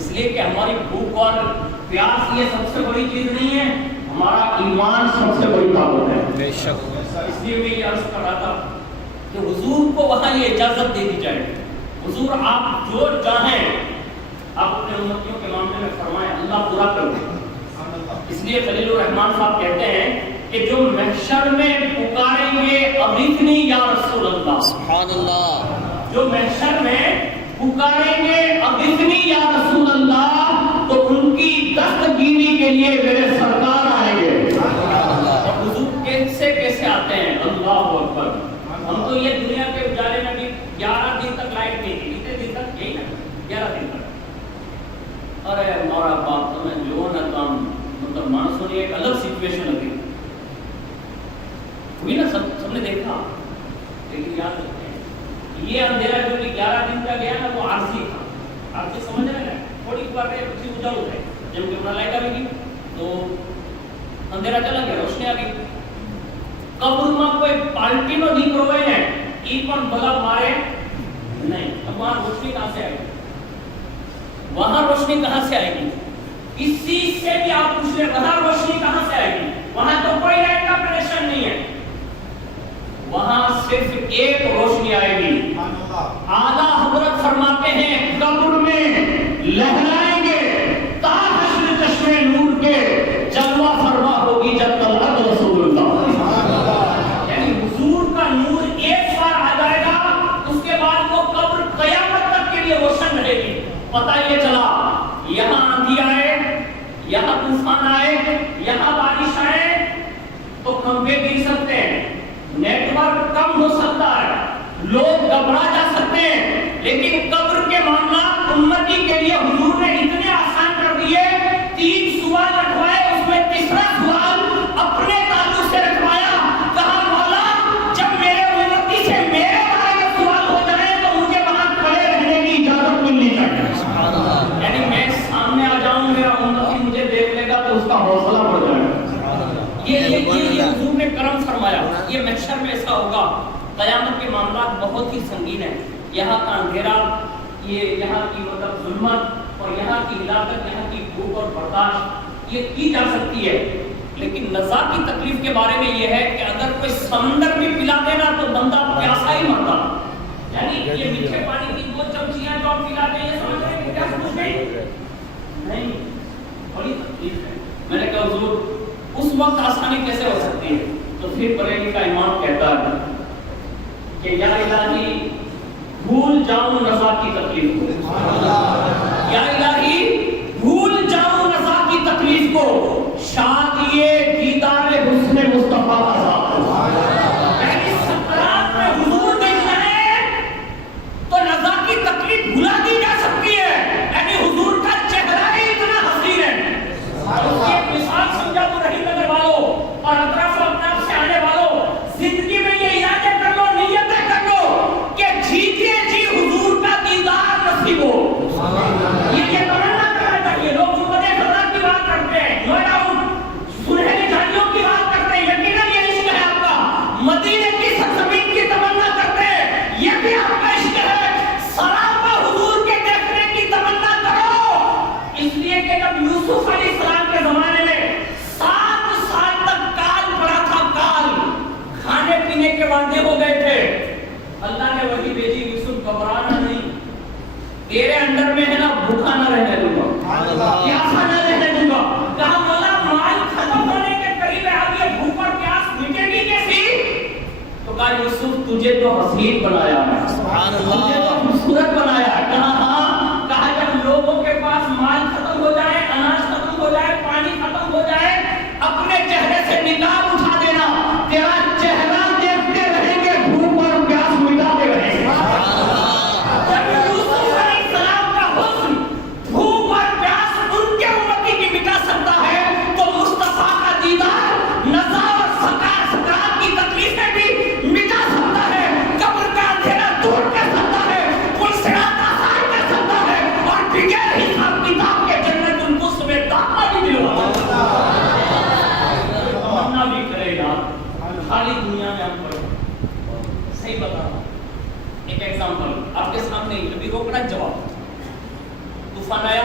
اس لیے کہ ہماری بھوک اور پیاس یہ سب سے بڑی چیز نہیں ہے، ہمارا ایمان سب سے بڑی طاقت ہے۔ بے شک۔ اس لیے میں یہ عرض کر رہا تھا کہ حضور کو وہاں یہ اجازت دے دی جائے، حضور آپ جو چاہیں آپ اپنے امتیوں کے معاملے میں فرمائیں، اللہ پورا کر دے۔ اس لیے خلیل الرحمان صاحب کہتے ہیں کہ جو محشر میں پکاریں گے اغثنی یا رسول اللہ، سبحان اللہ، جو محشر میں پکاریں گے اغثنی یا رسول اللہ، تو ان کی دستگیری کے لیے میرے سرکار آئیں گے۔ اور حضور کیسے کیسے آتے ہیں؟ اللہ اکبر۔ ہم تو یہ دنیا کے اجالے میں بھی 11 دن تک لائٹ نہیں تھی، کتنے دن تک؟ یہی نا 11 دن تک۔ ارے ہمارا باپ تو میں جو نہ کام مطلب مانسونی ایک الگ سچویشن ہوتی ہوئی نا، سب نے دیکھا، لیکن یاد رکھتے ہیں یہ اندھیرا جو کہ 11 دن کا گیا نا وہ عارضی تھا۔ عارضی سمجھ رہے ہیں، تھوڑی بار کسی اجاڑ ہے، جب کہ اپنا لائٹ آ گئی تو اندھیرا چلا گیا، روشنی آ گئی۔ قبر میں کوئی پالٹی نو دی کروے ہیں ای پن بلب مارے نہیں، اب وہاں روشنی کہاں سے آئے گی؟ وہاں روشنی کہاں سے آئے گی؟ کسی سے بھی آپ پوچھ لیں وہاں روشنی کہاں سے آئے گی؟ وہاں تو کوئی لائٹ کا کنیکشن نہیں ہے، وہاں صرف ایک روشنی آئے گی۔ اعلیٰ حضرت فرماتے ہیں قبر میں لہرائیں گے تا حشر چشمے نور کے، جلوہ فرما ہوگی جب طلعت رسول اللہ۔ یعنی حضور کا نور ایک بار آ جائے گا، اس کے بعد وہ قبر قیامت تک کے لیے روشن رہے گی۔ پتہ یہ چلا یہاں آندھی آئے، یہاں طوفان آئے، یہاں بارش آئے تو کھمبے گر سکتے ہیں، نیٹ ورک کم ہو سکتا ہے، لوگ گھبرا جا سکتے ہیں، لیکن قبر کے معاملات امتی کے لیے حضور نے اتنے آسان کر دیے۔ 3 سوال رکھوائے، اس میں تیسرا سوال اپنے تعلق سے رکھوایا، کہا مولا جب میرے امتی سے میرے بارے میں سوال ہو جائے تو مجھے وہاں کھڑے رہنے کی اجازت ملنی چاہیے۔ یعنی میں سامنے آ جاؤں، میرا امتی مجھے دیکھ لے گا تو اس کا حوصلہ بڑھ جائے گا۔ یہ حضور نے کرم فرمایا، یہ محشر میں ایسا ہوگا۔ قیامت کے معاملات بہت ہی سنگین ہیں، یہاں کا اندھیرا، یہ یہاں کی مطلب ظلمت اور یہاں کی ہلاکت، یہاں کی بھوک اور برداشت یہ کی جا سکتی ہے، لیکن نزا کی تکلیف کے بارے میں یہ ہے کہ اگر کوئی سمندر بھی پلا دینا تو بندہ پیاسا ہی مرتا۔ یعنی یہ میٹھے پانی کی 2 چمچیاں جو آپ پلاتے ہیں، یہ سمجھ رہے ہیں کہ پیاس بجھ گئی؟ نہیں، بڑی تکلیف ہے۔ میں نے کہا حضور اس وقت آسانی کیسے ہو سکتی ہے؟ تو پھر بریلی کا امام کہتا ہے کہ یا الہی بھول جاؤں نزا کی تکلیف کو، یا الہی بھول جاؤں نزا کی تکلیف کو، شاد یہ دیدار حسن مصطفیٰ کا ذات۔ یعنی سکرات میں حضور دیکھنا ہے تو نزا کی تکلیف بھلا دی جا سکتی ہے، یعنی حضور کا چہرہ ہی اتنا حسین ہے۔ اور اس کی ایک مثال سمجھا تو رہی نگر والوں اور اطراف و اپناف سے آنے والوں، زندگی میں یہ ارادے کر لو، نیتیں کر لو کہ جیتے جی حضور کا دیدار نصیب ہو۔ یہ تمنا کرنا چاہیے۔ لوگ گنبد خزرا کی بات کرتے ہیں، نو ڈاؤٹ سنہری جھاڑیوں کی بات کرتے ہیں، یقیناً یہ عشق ہے آپ کا۔ مدینے کی سرزمین کی تمنا کرتے ہیں، یہ بھی آپ کا عشق ہے۔ سراپا حضور کے دیکھنے کی تمنا کرو، اس لیے کہ جب یوسف علیہ السلام کے زمانے میں 7 سال تک کال پڑا تھا، کال کھانے پینے کے وعدے ہو گئے تھے، اللہ نے وحی بھیجی، یوسف گھبرانا نہیں، تیرے اندر میں ہے نا بھوکا نہ رہنے دوں گا، پیاسا نہ رہنے دوں گا۔ کہا مولا مال ختم ہونے کے قریب ہے، اب یہ بھوک اور پیاس مٹے گی کیسی؟ تو کہا یوسف تجھے تو حسین بنایا ہے، تجھے تو خوبصورت بنایا ہے۔ کہا ہاں، کہا جب لوگوں کے پاس مال ختم ہو جائے، اناج ختم ہو جائے، پانی ختم ہو جائے، اپنے چہرے سے نقاب اٹھا دینا، تیرا چہرہ دیکھتے رہیں گے، بھوک اور پیاس مٹاتے رہیں گے۔ جب یوسف علیہ السلام کا حسن بھوک اور پیاس ان کے امتی کی مٹا سکتا ہے، تو مصطفیٰ کا دیدار نزا اور سکرات کی تکلیفیں بھی مٹا سکتا ہے، قبر کا اندھیرا دور کر سکتا ہے۔ तूफान आया,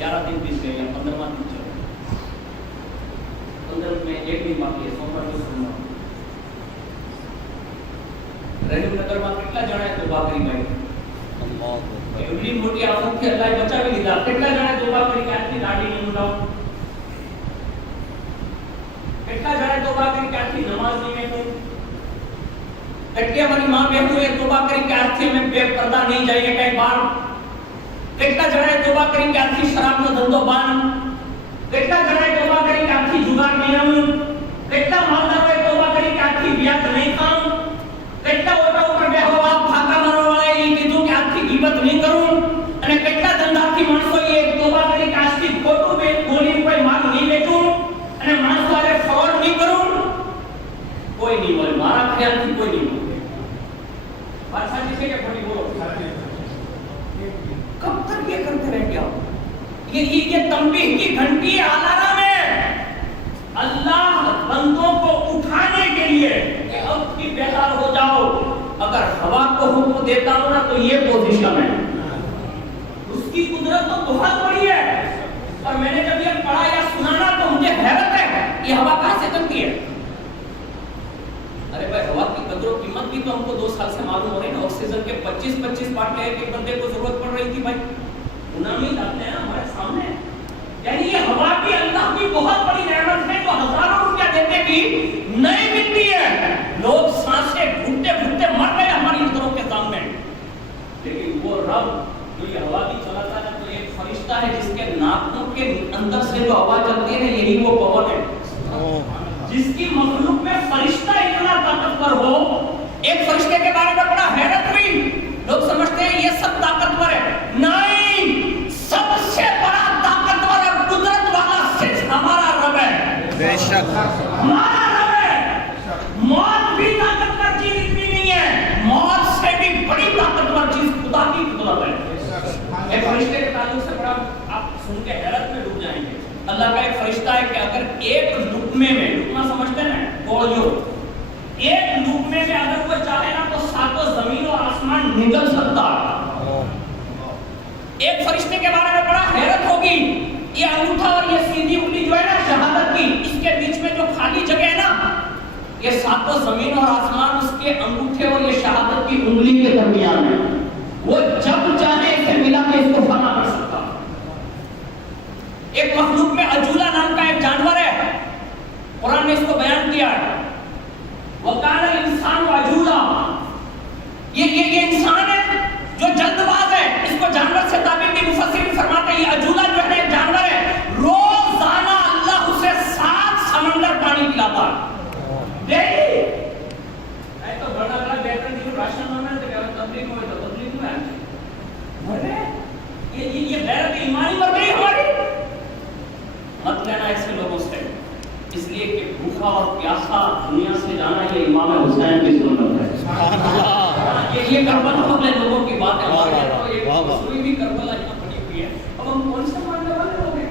11 दिन बीत गए, 15वां दिन चल रहा, 15 में एक दिन बाकी है, सोमवार को सोमवार। રેણુનગર માં કેટલા જણાએ તોબા કરી ભાઈ? એવડી મોટી આફતથી અલ્લાહે બચાવી લીધા. કેટલા જણાએ તોબા કરી કે આજથી દાઢી નહીં મુંડાવું? કેટલા જણાએ તોબા કરી કે આજથી નમાઝ નહીં વેઠું? કેટલી અમારી માં બહેનોએ તોબા કરી કે આજથી અમે બેપરદા નહીં જઈએ કઈ બહાર? કેટલા જણાએ તોબા કરી કે આજથી શરાબનો ધંધો બંધ? કેટલા જણાએ તોબા કરી કે આજથી જુગાર નહીં રમવું? કેટલા માલદારોએ તોબા કરી કે આજથી વ્યાજ નહીં ખાવું? કેટલા ઓટા ઉપર બેહવા ફાકા મારવા વાળાએ કીધું કે આજથી ગીબત નહીં કરું? અને કેટલા ધંધાથી માણસોએ તોબા કરી કે આજથી ખોટું બોલીને કોઈ માલ નહીં વેચું અને માણસો આરે ફ્રોડ નહીં કરું? કોઈ નહીં બોલે, મારા ખ્યાલથી કોઈ નહીં બોલે. बात साची है क्या? खोटी बोलो। कब तक ये करते रहेंगे आप? ये तंबीह की घंटी अलार्म है अल्लाह बंदों को उठाने के लिए कि अब की बेदार हो जाओ. अगर हवा को हुक्म देता हूं ना तो ये पोजीशन है. उसकी कुदरत तो बहुत बड़ी है. और मैंने जब ये पढ़ा या सुना ना तो मुझे हैरत है, ये हवा कहां से चलती है? अरे भाई हवा की कदर कीमत भी तो हमको 2 साल से मालूम हो रही है ना. ऑक्सीजन के 25-25 बाटले एक बंदे को जरूरत पड़ रही थी भाई. उन्होंने लाते हैं हमारे सामने. यानी ये हवा भी अल्लाह की बहुत बड़ी नेमत है जो हजारों रुपया देते भी नहीं मिलती है. लोग सांसें घुटते घुटते मर गए हमारी नजरों के सामने. लेकिन वो रब जो ये हवा भी चलाता है तो एक फरिश्ता है जिसके नाकों के अंदर से जो हवा चलती है ना यही वो पवन है. जिसकी मखलूक में फरिश्ता इतना ताकतवर हो. एक फरिश्ते के बारे में बड़ा हैरत हुई. लोग समझते हैं ये सब ताकतवर है. नहीं, सबसे बड़ा ताकतवर और कुदरत वाला सिर्फ हमारा रब है. बेशक हमारा रब है. मौत भी ताकतवर चीज इतनी नहीं है. मौत से भी बड़ी ताकतवर चीज खुदा की कुदरत है. एक फरिश्ते के ताल्लुक से बड़ा आप सुन के हैरत में डूब जाएंगे. अल्लाह का एक फरिश्ता है कि अगर एक लुकमे में, लुकमा समझते हैं गोलियों, एक लुकमे में अगर कोई चाहे ना तो 7 जमीन और आसमान निकल सकता. एक फरिश्ते के बारे में बड़ा हैरत होगी. ये अंगूठा और ये सीधी उंगली जो है ना शहादत की, इसके बीच में जो खाली जगह है ना, ये 7 जमीन और आसमान उसके अंगूठे और ये शहादत की उंगली के दरमियान है. वो जब चाहे इसे मिला के इसको फना कर सकता. एक मखलूक में अजूला नाम का एक जानवर है. कुरान ने इसको बयान किया है. वकाल इंसान अजूला. ये इंसान है जो जल्दबाज है. इसको जानवर से ताबीर की मुफस्सिर फरमाते हैं ये अजूला जो है एक जानवर है. रोजाना अल्लाह उसे 7 समंदर पानी पिलाता है. डेली ऐ तो बड़ा बड़ा बेहतर दिन राशन में तो क्या तबलीग में तो तबलीग में अरे ये गैरत ईमानी मर गई हमारी. मत लेना ऐसे लोगों से. इसलिए कि भूखा और प्यासा दुनिया से जाना ये इमाम हुसैन की सुन्नत है. ये करबला वाले लोगों की बात है. कोई भी करबला यहाँ पड़ी हुई है. अब हम कौन से मानने वाले लोग हैं?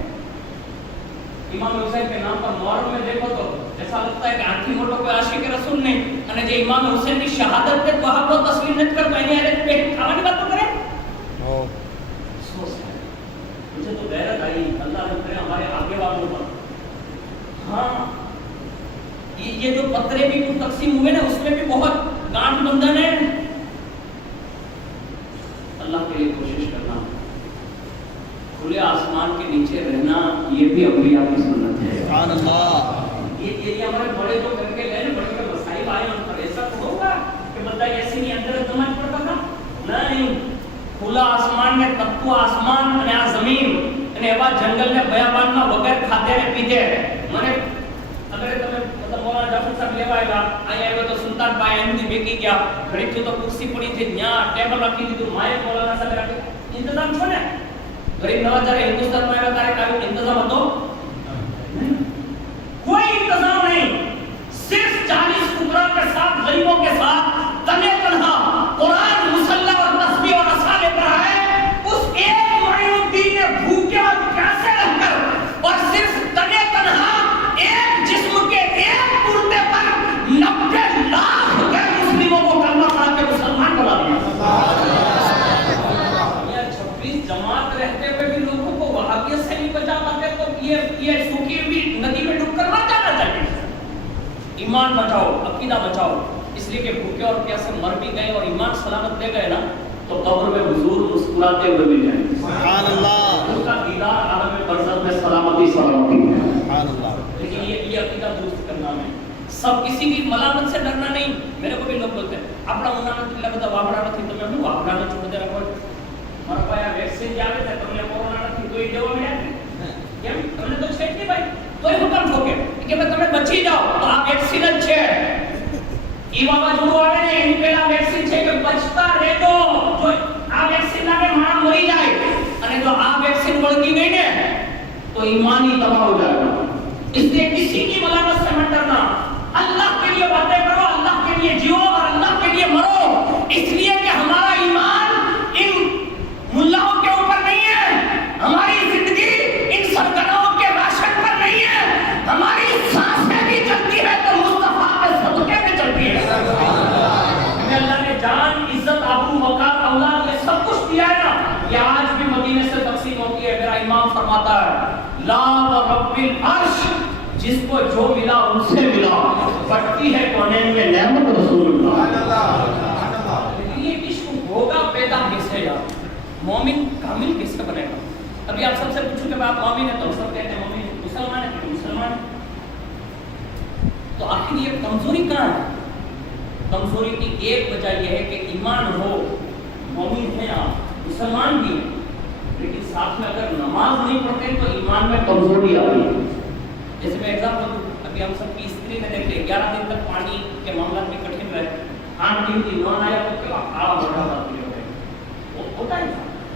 इमाम हुसैन के नाम पर मुहर्रम में देखो तो ऐसा लगता है कि आखिरी मोटो कोई आशिक रसूल ने અને જે ઇમામ હુસૈન ની શહાદત पे वहां पर तस्वीर न कर मैंने अरे पेट खाने बात तो करे. मुझे तो गैरत आई अल्लाह ने करे हमारे आगे वालों पर. हाँ ये जो पत्रे भी कुछ तकसीम हुए ना उसमें भी बहुत गांठ बंधन है. अल्लाह के लिए कोशिश करना. खुले आसमान के नीचे रहना ये भी अम्बिया की सुन्नत है. सुभान अल्लाह. ये हमारे बड़े तो करके ले बड़े के मसाइल आए उन पर. ऐसा तो होगा कि बंदा ऐसे नहीं अंदर नमाज पढ़ता था. नहीं, खुला आसमान में तत्व आसमान અને આ જમીન અને એવા જંગલને બયાબાનમાં વગર ખાતે ને પીધે. મને અગર તમે मतलब मौलाना जाफर साहब लेवा આવ્યા અહીં આવ્યો તો સુલતાન ભાઈ એમની બેકી ગયા. ઘડીક તો कुर्सी पड़ी थी न्या टेबल रखी दी तो माए मौलाना साहब रखे इंतजाम छो ने. गरीब नवाज जरा हिंदुस्तान में આવ્યા તારે કાયો इंतजाम હતો? कोई इंतजाम नहीं. सिर्फ 40 टुकड़ा के साथ गरीबों के साथ तने तन्हा कुरान मुसल्ला और तस्बीह और रसा लेकर आए. उस एक मोइनुद्दीन ने भूखे और प्यासे रहकर और सिर्फ तने तन्हा एक जिस्म के एक कुर्ते पर 90 लाख गैर मुस्लिमों को कलमा पढ़ा के मुसलमान बना दिया. 26 जमात रहते हुए ایمان بچاؤ، عقیدہ بچاؤ، اس لیے کہ بھوکے اور پیاسے مر بھی گئے اور ایمان سلامت لے گئے نا تو قبر میں حضور مسکراتے ہوئے بھی جائیں گے۔ سبحان اللہ۔ ان کا دیدار عالم برزخ میں سلامتی ہے۔ سبحان اللہ۔ لیکن یہ عقیدہ درست کرنا ہے، سب کسی کی ملامت سے ڈرنا نہیں۔ میرے کو بھی لوگ بولتے ہیں اپنا منامت اللہ بتا واپڑا تھی تو میں واپڑا نہ چھوڑ دے رہا کوئی مر پایا ویکسین جاوے تے تم نے کورونا تھی تو یہ جواب ملیا કેમ તમને તો છે જ નહીં ભાઈ તોય હુકમ ઠોકે કે ભાઈ તમે બચી જાઓ તો આ વેક્સિન જ છે ઈ વાવાઝોડું આવે ને એની પહેલા વેક્સિન છે કે બચતા રહેજો જો આ વેક્સિન લાગે માણસ મરી જાય અને જો આ વેક્સિન વળગી ગઈ ને तो ईमान ही तबाह हो जाएगा। इसलिए किसी की मलामत से मत डरना, अल्लाह के लिए बातें करो, अल्लाह के लिए जियो और अल्लाह के लिए मरो, इसलिए कि हमारा ईमान इन मुल्लाओं के ऊपर नहीं है, हमारी जिंदगी इन सरगनाओं के राशन पर नहीं है, हमारी सांसें भी चलती है तो मुस्तफा के सदके में चलती है। हमें अल्लाह ने जान, इज्जत, आबरू, वकार, औलाद ये सब कुछ दिया है ना, ये आज भी मदीने से तकसीम होती है। मेरा इमाम फरमाता है ला रब्बिल अर्श, जिसको जो मिला उनसे मिला, बढ़ती है कौनैन में नेमत रसूलुल्लाह। लेकिन ये इश्क होगा पैदा किससे यार? मोमिन कामिल किससे बनेगा? अभी आप सबसे पूछो कि आप मोमिन है तो सब कहते हैं मोमिन, मुसलमान है तो मुसलमान। तो आखिर ये कमजोरी कहाँ है? कमजोरी की एक वजह यह है कि ईमान हो, मोमिन है आप, मुसलमान भी है, लेकिन साथ में अगर नमाज नहीं पढ़ते तो ईमान में कमजोरी आती है। जैसे मैं एग्जाम्पल दूं, अभी हम सबकी स्त्री ने देख लिया 11 दिन तक पानी के मामला में कठिन रहे, 8 दिन नॉन आया तो क्या आड़ा बढ़ा जाती है, वो होता है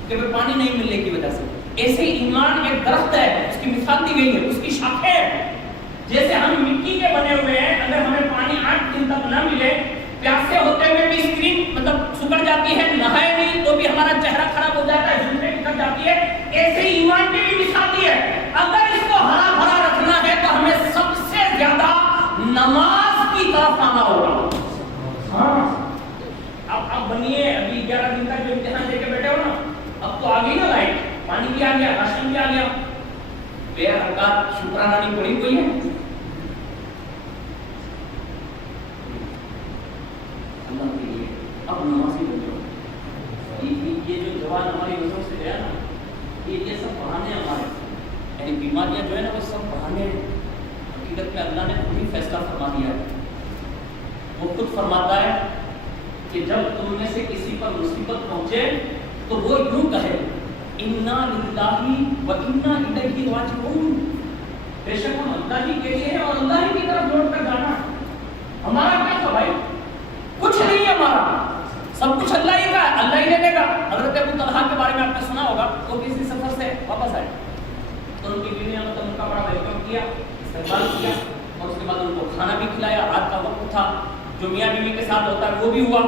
कि भाई पानी नहीं मिलने की वजह से। ऐसे ईमान एक दरख्त है, उसकी मिसाल दी गई है, उसकी शाखें हैं। जैसे हम मिट्टी के बने हुए हैं, अगर हमें पानी 8 दिन तक न मिले, प्यासे होते हुए भी स्क्रीन मतलब सुकड़ जाती है, नहाए नहीं तो भी हमारा चेहरा खराब हो जाता है, जुल्फें निकल जाती है, ऐसे ईमान की भी मिसाल दी है। अगर इसको हरा भरा रखना है तो हमें सबसे ज्यादा नमाज की तरफ आना होगा। हाँ, अब बनिए, अभी 11 दिन तक जो इम्तिहान देके बैठे हो ना, अब तो आ गई ना लाइट, पानी भी आ गया, राशन भी आ गया, बेहरकत शुक्राना नहीं पड़ी कोई है? अब नमाज़ी बन जाओ। ये जो जवान हमारी वजह से गया ना, ये सब बहाने हमारे, यानी बीमारियां जो है ना वो सब बहाने हैं। हकीकत में अल्लाह ने खुद ही फैसला फरमा दिया है। वो खुद फरमाता है कि जब तुम में से किसी पर मुसीबत पहुंचे तो वो यूं कहे इन्ना लिल्लाहि व इन्ना इलैहि राजिऊन, बेशक हम अल्लाह ही के लिए हैं और अल्लाह ही की तरफ लौट कर जाना। हमारा क्या था भाई? कुछ नहीं है हमारा, सब कुछ अल्लाह ही का है, अल्लाह ही देगा। हजरत अबू तलहा के बारे में आपने सुना होगा, वो किसी सफर से वापस आए तो उनकी बीवी ने मतलब उनका बड़ा वेलकम किया, इस्तकबाल किया और उसके बाद उनको खाना भी खिलाया। रात का वक्त था, जो मियाँ बीवी के साथ होता है वो भी हुआ,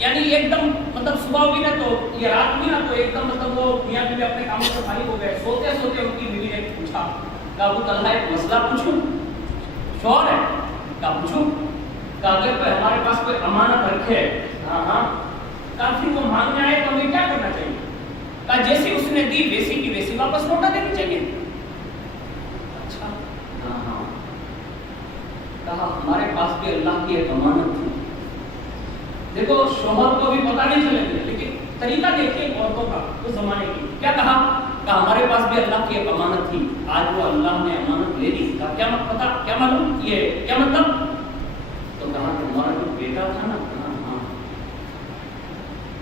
यानी एकदम मतलब सुबह हुई ना तो ये रात हुई ना तो एकदम मतलब वो मियाँ बीवी अपने कामों से फारिग हो गए। सोते सोते उनकी बीवी ने पूछा, कहा अबू तलहा एक मसला पूछूं? शौर है? कहा पूछूं? अगर कोई हमारे पास कोई अमानत रखे, हाँ हाँ, काफी वो मांगने आए तो हमें क्या करना चाहिए? कहा जैसी उसने दी वैसी की वैसी वापस लौटा देनी चाहिए। अच्छा, हाँ हाँ। कहा हमारे पास भी अल्लाह की एक अमानत थी। देखो शोहर को भी पता नहीं चलेगा, लेकिन तरीका देखिए औरतों का उस जमाने की। क्या कहा? कहा हमारे पास भी अल्लाह की एक अमानत थी, आज वो अल्लाह ने अमानत ले ली। कहा क्या मत पता, क्या मालूम, ये क्या मतलब? तो कहा तुम्हारा जो बेटा था ना,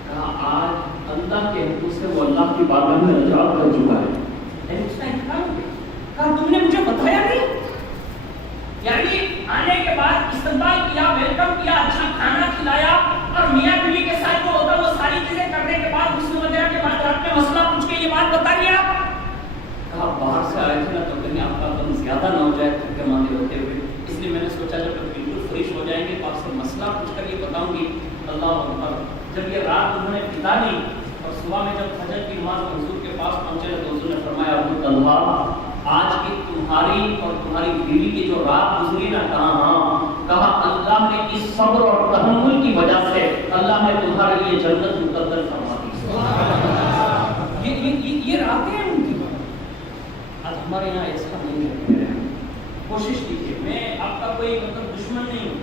कहा आज अल्लाह के हुक्म से वो अल्लाह की बारगाह में रजा कर चुका है। उसका इनकार हो गया। कहा तुमने मुझे बताया नहीं? यानी आने के बाद इस्तकबाल किया, वेलकम किया, अच्छा खाना खिलाया और मियाँ बीवी के साथ जो होता वो सारी चीजें करने के बाद गुस्ल वगैरह के बाद रात में मसला पूछ के ये बात बता दिया। कहा बाहर से आए थे ना तो कहीं आपका दम ज्यादा ना हो जाए थके मांदे होते हुए, इसलिए मैंने सोचा जब बिल्कुल फ्रेश हो जाएंगे तो आपसे मसला पूछ कर ये बताऊंगी। अल्लाह अकबर। जब ये रात उन्होंने बिता ली और सुबह में जब फजर की नमाज हुजूर के पास पहुंचे तो हुजूर ने फरमाया अबू तलहा आज की तुम्हारी और तुम्हारी बीवी की जो रात गुजरी ना, कहा हाँ, कहा अल्लाह ने इस सब्र और तहम्मुल की वजह से अल्लाह ने तुम्हारे लिए जन्नत मुकद्दर फरमा दी। ये रातें हैं उनकी। आज हमारे यहाँ ऐसा नहीं है। कोशिश कीजिए। मैं आपका कोई मतलब दुश्मन नहीं हूँ,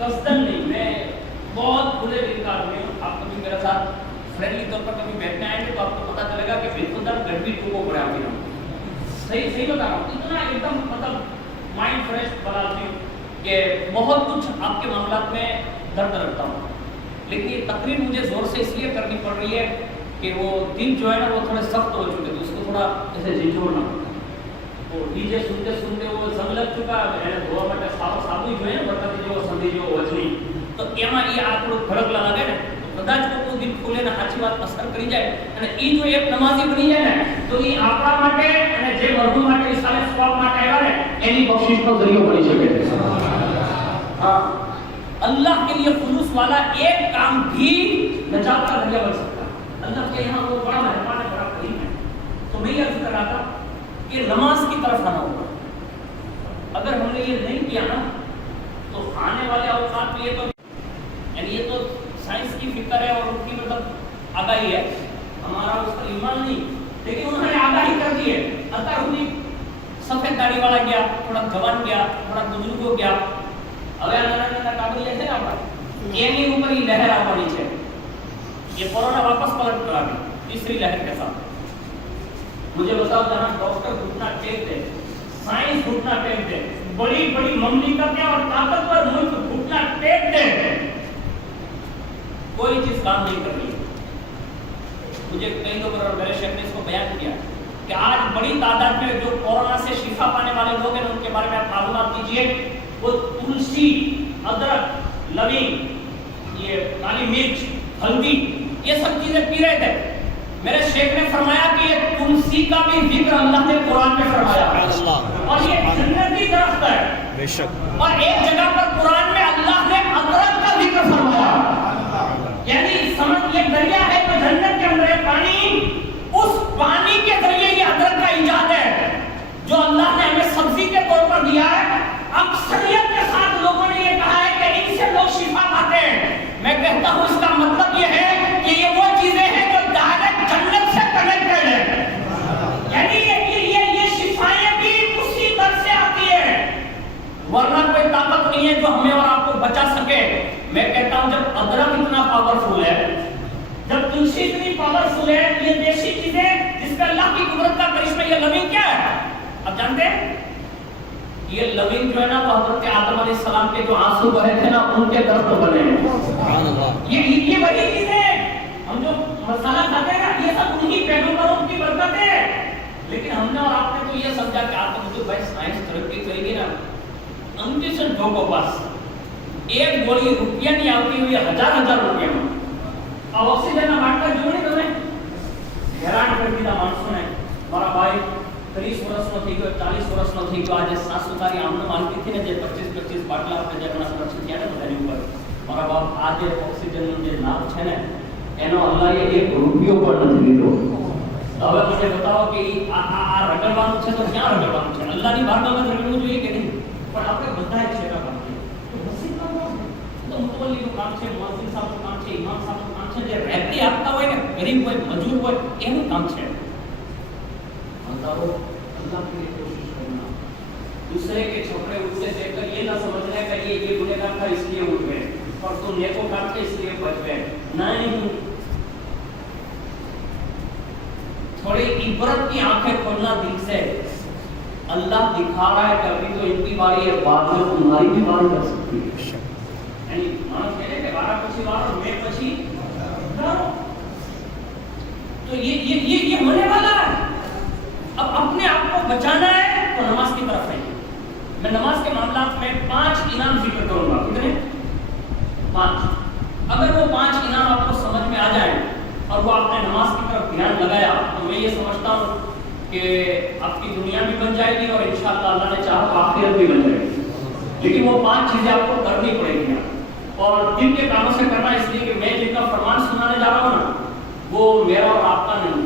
कसदन नहीं, मैं बहुत बुरे दिल का आदमी हूँ। आप कभी मेरे साथ फ्रेंडली तौर पर कभी बैठने आएंगे तो आपको पता चलेगा कि बिल्कुल गड़बी टूको पड़े आपकी नाम। सही सही बता रहा हूँ, इतना एकदम मतलब माइंड फ्रेश बनाती हूँ कि बहुत कुछ आपके मामलात में दर्द रखता हूँ। लेकिन ये तकरीर मुझे जोर से इसलिए करनी पड़ रही है कि वो दिल जो है ना वो थोड़े सख्त हो चुके थे, उसको थोड़ा जैसे झिझोड़ना पड़ता है। तो डीजे सुनते सुनते वो जंग लग चुका है, એને ધોવા માટે સાબુ જોઈએ ને બરકતી જેવો સંધી જેવો વજની, તો એમાં એ આપણો ધડક લાગે ને તો કદાચ કોઈ દિલ ખોલે ને સાચી વાત અસર કરી જાય અને એ જો એક નમાઝી બની જાય ને તો એ આપણા માટે અને જે મરહૂમ માટે ઇસાલે સવાબ માટે આવ્યા ને એની બખ્શિશનો જરિયો બની શકે છે। हाँ, अल्लाह के लिए खुलूस वाला एक काम भी नजात का जरिया बन सकता है। अल्लाह के यहाँ वो बड़ा मेहरबान है, बड़ा करीम है। तो मैं ये अर्ज कर रहा था कि नमाज की तरफ आना होगा। अगर हमने ये नहीं किया ना तो आने वाले अवकात में ये तो यानी ये तो साइंस की फिक्र है और उनकी मतलब आगाही है, हमारा उस पर ईमान नहीं, लेकिन उन्होंने आगाही कर दी है। अतः उन्हीं सफेद दाढ़ी वाला गया, थोड़ा जवान गया, थोड़ा बुजुर्ग हो गया, હવે આ નાના નાના કાબલિયા છે ને આપણા એની ઉપર ही लहर આવવાની છે। ये कोरोना वापस पलट कर आ गई तीसरी लहर के साथ। मुझे बताओ जहां डॉक्टर घुटना टेक दे, साइंस घुटना टेक दे, बड़ी बड़ी ममलिकतें और ताकतवर मुल्क घुटना टेक दे, कोई चीज काम नहीं कर रही। मुझे कई लोगों और मेरे शेख ने इसको बयान किया कि आज बड़ी तादाद में जो कोरोना से शिफा पाने वाले लोग हैं उनके बारे में आप मालूमात दीजिए। वो तुलसी, अदरक, लविंग, ये काली मिर्च, हल्दी, ये सब चीजें पी रहे थे। मेरे शेख ने फरमाया कि ये तुलसी का भी जिक्र अल्लाह ने कुरान में फरमाया और ये जन्नती दरख्त है बेशक। और एक जगह पर कुरान में अल्लाह ने अदरक का जिक्र फरमाया, यानी समझ ये दरिया है तो जन्नत के अंदर है पानी, उस पानी के जरिए ये अदरक का इजाद है जो अल्लाह ने हमें सब्जी के तौर पर दिया है। अक्सरियत के साथ लोगों ने ये कहा है कि इनसे लोग शिफा पाते हैं। मैं कहता हूँ इसका मतलब ये है कि ये वो चीजें हैं जो डायरेक्ट जन्नत से कनेक्टेड है, यानी ये शिफाएं भी उसी दर से आती है, वरना कोई ताकत नहीं है जो हमें और आपको बचा सके। मैं कहता हूँ जब अदरक इतना पावरफुल है, जब तुलसी इतनी पावरफुल है, ये देशी चीजें जिसपे अल्लाह की कुदरत का करिश्मा, ये लविंग क्या है आप जानते हैं? ये लविंग जो है ना वो हजरत आदम अलैहिस्सलाम के जो आंसू बहे थे ना उनके तरफ बने हैं। सुभान अल्लाह। ये बड़ी चीजें हम जो मसाला खाते हैं ना ये सब उन्हीं पैगंबरों की बरकत है। लेकिन हमने और आपने तो ये समझा कि आप तो भाई साइंस तरक्की करेगी ना, अंकिशन ठोको बस, एक गोली रुपया नहीं आती हुई हजार रुपया में अब ऑक्सीजन बांटकर जो नहीं तुम्हें हैरान कर दिया मानसों ने। મારા ભાઈ 30 વર્ષનો થઈ ગયો, 40 વર્ષનો થઈ ગયો, આજે સાસુ તારી આમને માનતી હતી ને જે 25 બાટલા આપણે જગણા પછી થયા ને બધાની ઉપર, મારા બાપ આ જે ઓક્સિજનનું જે નામ છે ને એનો અલ્લાહે 1 રૂપિયો પણ નથી લીધો। હવે મને બતાવો કે આ રગડવાનું છે તો ક્યાં રગડવાનું છે? અલ્લાહની બારગાહમાં રગડવું જોઈએ કે નહીં? પણ આપણે બધા એક સેવા કામ છે તો મસ્જિદનું કામ છે, તો મુતવલ્લીનું કામ છે, મુઅઝ્ઝિન સાહેબનું કામ છે, ઇમામ સાહેબનું કામ છે, જે રહેતી આપતા હોય ને ગરીબ હોય મજૂર હોય એનું કામ છે। अल्लाह के लिए कोशिश करना, दूसरे के छोकरे उससे देखकर ये ना समझने का ये गुनहगार था इसलिए उठ गए और तुम नेकोकार थे इसलिए बच गए, नहीं। थोड़ी इबरत की आंखें खोलना दिल से। अल्लाह दिखा रहा है कि अभी तो इनकी बारी है, बाद में तुम्हारी भी बारी कर सकती है। यानी मानो कह रहे कि 12 પછી વાળો मैं પછી तो ये होने वाला है। अब अपने आप को बचाना है तो नमाज की तरफ आइए। मैं नमाज के मामलात में 5 इनाम जिक्र करूंगा। कितने? 5। अगर वो 5 इनाम आपको समझ में आ जाए और वो आपने नमाज की तरफ ध्यान लगाया तो मैं ये समझता हूँ कि आपकी दुनिया भी बन जाएगी और इंशाअल्लाह अल्लाह ने चाहा तो आखिरत भी बन जाएगी। लेकिन वो 5 चीजें आपको करनी पड़ेगी और दिन के कामों से करना, इसलिए कि मैं जिनका फरमान सुनाने जा रहा हूँ ना वो मेरा और आपका नहीं,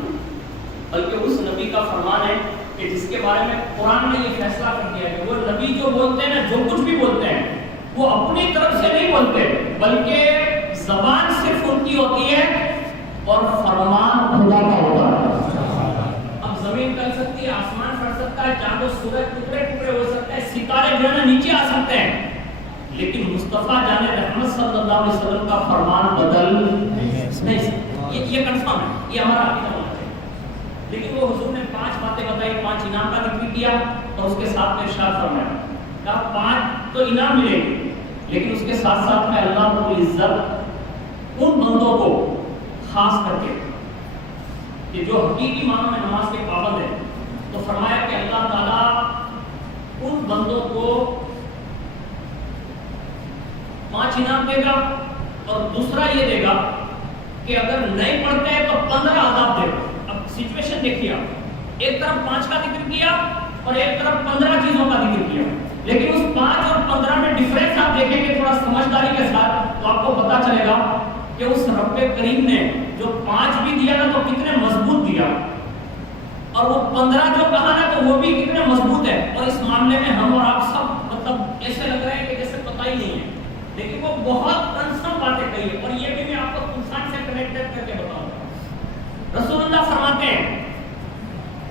बल्कि उस नबी का फरमान है कि जिसके बारे में कुरान ने ये फैसला कर दिया है कि वो नबी जो बोलते हैं ना, जो कुछ भी बोलते हैं वो अपनी तरफ से नहीं बोलते, बल्कि ज़बान सिर्फ उनकी होती है और फरमान खुदा का होता है। अब जमीन कर सकती है, आसमान कर सकता है, चांद और सूरज टुकड़े टुकड़े हो सकते हैं, सितारे जो है ना नीचे आ सकते हैं, लेकिन मुस्तफा जाने रहमत सल्लल्लाहु अलैहि वसल्लम का फरमान बदल नहीं सकता। ये कंफर्म है, ये हमारा अकीदा होना चाहिए। लेकिन वो हुजूर ने 5 बातें बताई, 5 इनाम का जिक्र किया और उसके साथ में इरशाद फरमाया, कहा 5 तो इनाम मिलेंगे, लेकिन उसके साथ साथ में अल्लाह रब्बुल इज्जत उन बंदों को खास करके कि जो हकीकी मानो में नमाज के पाबंद है, तो फरमाया कि अल्लाह ताला उन बंदों को 5 इनाम देगा और दूसरा ये देगा कि अगर नहीं पढ़ते हैं तो 15 आदाब देगा। अब सिचुएशन देखिए आप, एक तरफ 5 का जिक्र किया और एक तरफ 15 चीजों का जिक्र किया, लेकिन उस 5 और 15 में डिफरेंस आप देखेंगे थोड़ा समझदारी के साथ, तो आपको पता चलेगा कि उस रब्बे करीम ने जो 5 भी दिया ना तो कितने मजबूत दिया, और वो 15 जो कहा ना तो वो भी कितने मजबूत है। और इस मामले में हम और आप सब मतलब ऐसे लग रहे हैं कि जैसे पता ही नहीं है, लेकिन वो बहुत कंसर्न बातें कही है, और ये भी मैं आपको इंसान से कनेक्टेड करके बताऊंगा। रसूलुल्लाह फरमाते हैं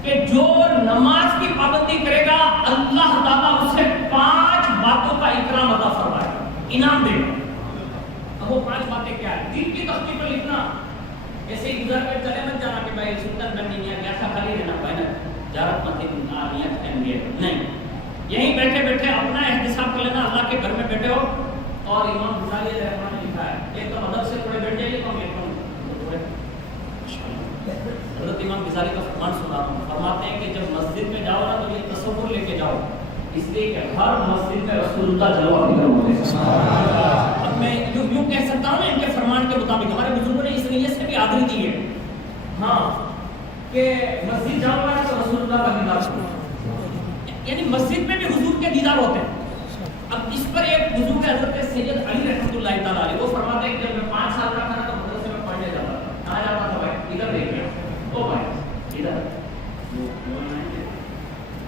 कि जो नमाज की पाबंदी करेगा अल्लाह ताला उसे 5 बातों का इकराम अता फरमाएगा, इनाम देगा। अब वो 5 बातें क्या है? दिन की तख्ती पर लिखना, ऐसे ही गुजर कर चले मत जाना कि भाई सुल्तान बननी है, कैसा खाली रहना भाई ना, जारत मत नियत करेंगे नहीं, यहीं बैठे बैठे अपना एहतिसाब कर लेना। अल्लाह के घर में बैठे हो और इमाम गुजारी रहमान ने लिखा है, एक तो मदद से थोड़े बैठ जाइए तो हम एक हज़रत इमाम गुजारी का फरमान सुना रहा हूँ, फरमाते हैं कि जब मस्जिद में जाओ ना तो ये तसव्वुर लेके जाओ, इसलिए कि हर मस्जिद में रसूलुल्लाह जलवा फिक्र होते हैं। अब मैं यूं कह सकता हूँ ना, इनके फरमान के मुताबिक हमारे बुजुर्गों ने इस नीयत से भी आदरी दी है, हाँ, कि मस्जिद जाओ ना तो रसूलुल्लाह का दीदार करो, यानी मस्जिद में भी हुजूर के दीदार होते हैं। अब इस पर एक बुजुर्ग हज़रत सैयद अली रहमतुल्लाह तआला अलैह वो फरमाते हैं कि जब मैं 5 साल का था ना तो मदरसे में पढ़ने जाता था, कहाँ जाता था भाई? इधर देखिए, ओ भाई इधर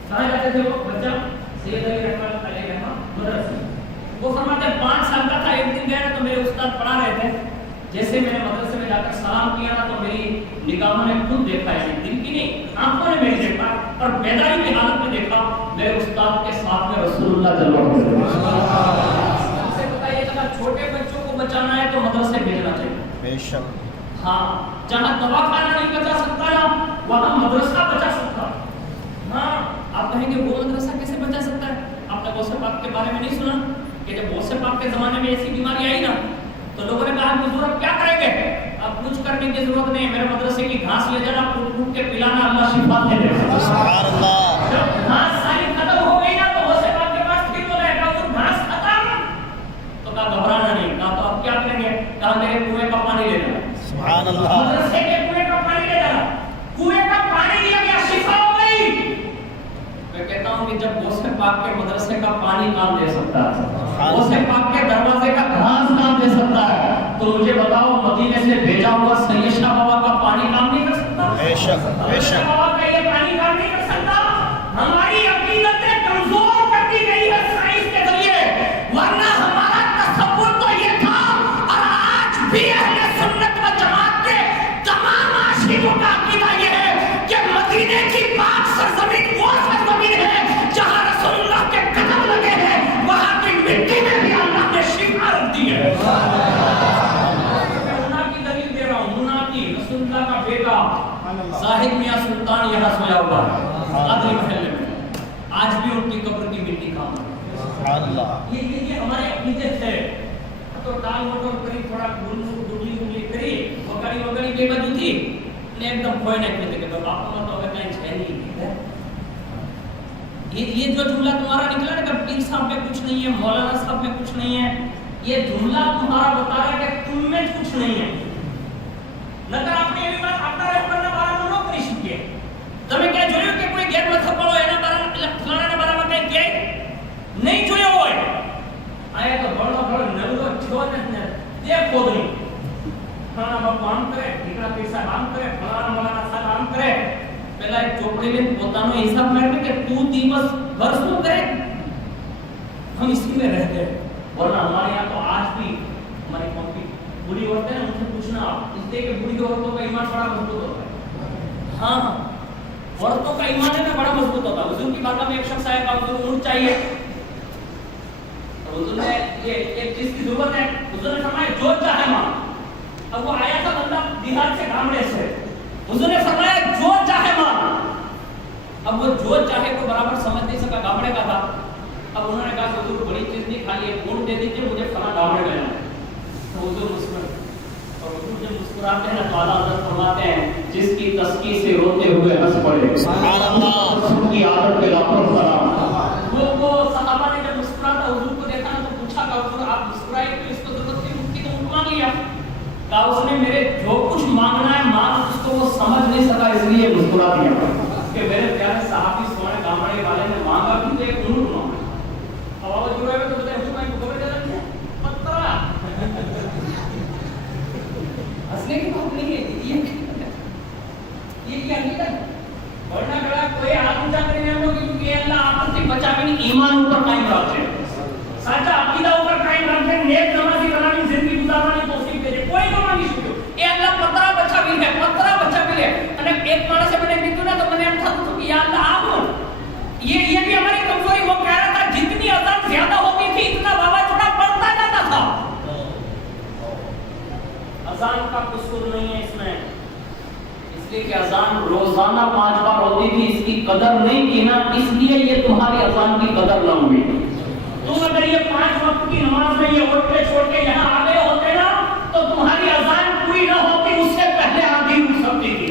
कहाँ जाते थे वो बच्चा? सैयद अली रहमतुल्लाह अलैह मदरसे। वो फरमाते हैं 5 साल का था, एक दिन गया ना तो मेरे उस्ताद पढ़ा रहे थे, जैसे मैंने मदरसे में जाकर सलाम किया ना तो मेरी निगाहों ने खुद देखा, ऐसे दिल की नहीं आंखों ने मेरी देखा और बेदारी की हालत में देखा मेरे उस्ताद के साथ में रसूलुल्लाह जल्लल्लाहु अलैहि वसल्लम। से पता ये लगा छोटे बच्चों को बचाना है तो मदरसे भेजना चाहिए बेशक, हाँ, जहाँ दवाखाना नहीं बचा सकता ना वहाँ मदरसा बचा सकता। हाँ, आप कहेंगे वो मदरसा कैसे बचा सकता है? आपने गौसे पाक के बारे में नहीं सुना कि जब गौसे पाक के जमाने में ऐसी बीमारी आई ना तो लोगों ने कहा हुजूर अब क्या करेंगे? अब कुछ करने की जरूरत नहीं, मेरे मदरसे की घास ले जाना, कूट के पिलाना, अल्लाह शिफा दे देगा। सुभान अल्लाह। जब घास सारी खत्म हो गई ना तो गौसे पाक के पास फिर बोला हुजूर घास खत्म, तो कहा घबराना नहीं, कहा तो अब क्या करेंगे? कहा मेरे कुएं का पानी ले जाना। सुभान अल्लाह। मदरसे के कुएं का पानी ले जाना, कुएं का पानी लिया गया, शिफा हो गई। मैं कहता हूँ कि जब गौसे पाक के मदरसे का पानी काम दे सकता है, गौसे पाक के दरवाजे का घास काम दे सकता है, तो मुझे बताओ मदीने से भेजा हुआ सैयद शाह बाबा का पानी काम नहीं कर सकता? बेशक बेशक, बाबा का ये पानी काम नहीं कर सकता। हमारी अकीदतें कमजोर कर दी गई है साइंस के जरिए, वरना हमारा तसव्वुर तो ये था, और आज भी अहले सुन्नत व जमात के तमाम आशिकों का अकीदा ये है कि मदीने की पाक सरजमीन वो सरजमीन है जहां रसूलुल्लाह के कदम लगे हैं, वहां की मिट्टी में भी अल्लाह ने शिफा रख दी है। मुन्ना की दलील दे रहा हूं, मुन्ना की रसूलुल्लाह का बेटा साहिब मियां सुल्तान यहां सोया हुआ है आदरी महल में, आज भी उनकी कब्र की मिट्टी काम है। सुभान अल्लाह। ये हमारे अकीदे है, तो टाल मटोल करी, थोड़ा गुगली करी, वगड़ी बेवजू थी ने एकदम कोई नहीं कहते कि बाप मत हो गए कहीं है नहीं। ये जो जुमला तुम्हारा निकला ना कि पीर साहब में कुछ नहीं है, मौलाना साहब में कुछ नहीं है, ये जुमला तुम्हारा बता रहा है कि तुम में कुछ नहीं है। नगर आपने ये बात आपका रहमतुल्लाह बारा में लोग नहीं सीखे, તમે क्या જોયું કે કોઈ ગેર મથક વાળો એના બારામાં ફલાણાના બારામાં કઈ કહે નહીં જોયો હોય? આયા તો બળો નવરો છો ને તે ખોદણી ફલાણા બાપુ આમ કરે, ઢીકડા પૈસા આમ કરે, ફલાણા મલાના સાહેબ આમ કરે, પેલા એક ચોપડી લઈને પોતાનો હિસાબ માર્યો કે તું દિવસ ભર શું કરે, हम इसी में रहते हैं। वरना हमारे यहाँ तो आज भी हमारी कॉपी बुरी औरतें हैं, उनसे पूछना आप, इसलिए कि बुरी औरतों का ईमान बड़ा मजबूत होता है। हाँ, औरतों का ईमान है ना बड़ा मजबूत होता है। हुजूर की बात में एक शख्स आया, कहा हुजूर ऊंट चाहिए, तो हुजूर ने ये एक चीज की जरूरत है, हुजूर ने फरमाया जो चाहे मांग। अब वो आया था बंदा बिहार से, गामड़े से, हुजूर ने फरमाया जो चाहे मांग। अब वो जो चाहे को बराबर समझ नहीं सका, गामड़े का था। अब उन्होंने कहा हुजूर बड़ी चीज नहीं, खाली एक ऊंट दे दीजिए, मुझे फला गामड़े में जाना है। तो हुजूर मुस्कुराए, और हुजूर जब मुस्कुराते हैं तो आला हज़रत फरमाते हैं जिसकी तस्की से रोते हुए हंस पड़े, सुभान अल्लाह, की आदत पे लाखों सलाम। वो सहाबा ने जब मुस्कुराता हुजूर को देखा ना, तो पूछा कि हुजूर आप मुस्कुराए तो इसको जरूरत थी, मुक्ति तो ऊंट मांग लिया। कहा उसने मेरे जो कुछ मांगना है मांग, उसको वो समझ नहीं सका इसलिए मुस्कुरा दिया कि मेरे प्यारे साहबी सोने गामड़े वाले ने मांगा भी तो एक ऊंट मांगा। अब वो जो है तो बताए हुजूर भाई को खबर दे रखी है पत्रा हंसने की बात नहीं है, ये हकीकत। वरना बड़ा कोई हाथ ऊंचा करने हम लोग, क्योंकि अल्लाह आपसे बचा भी नहीं, ईमान ऊपर कायम रखे, साचा अकीदा ऊपर कायम रखे, नेक नमाजी बनानी, जिंदगी गुजारनी तौफीक दे। कोई को मांगी शुक्र ए अल्लाह पत्रा बचा भी है, पत्रा बचा भी है। અને એક માણસે મને કીધું ના, તો મને એમ થતું હતું કે યા અલ્લાહ આપ ये भी हमारी कमजोरी। वो कह रहा था जितनी अजान ज्यादा होती थी इतना वावाझोड़ा बढ़ता जाता था। अजान का कसूर नहीं है इसमें, इसलिए कि अजान रोजाना 5 बार होती थी, इसकी कदर नहीं की ना, इसलिए ये तुम्हारी अजान की कदर न हुई। तुम अगर ये 5 वक्त की नमाज में ये उठ के छोड़ के यहाँ आ गए होते ना, तो तुम्हारी अजान पूरी न होती, उससे पहले आधी उठ सकती थी।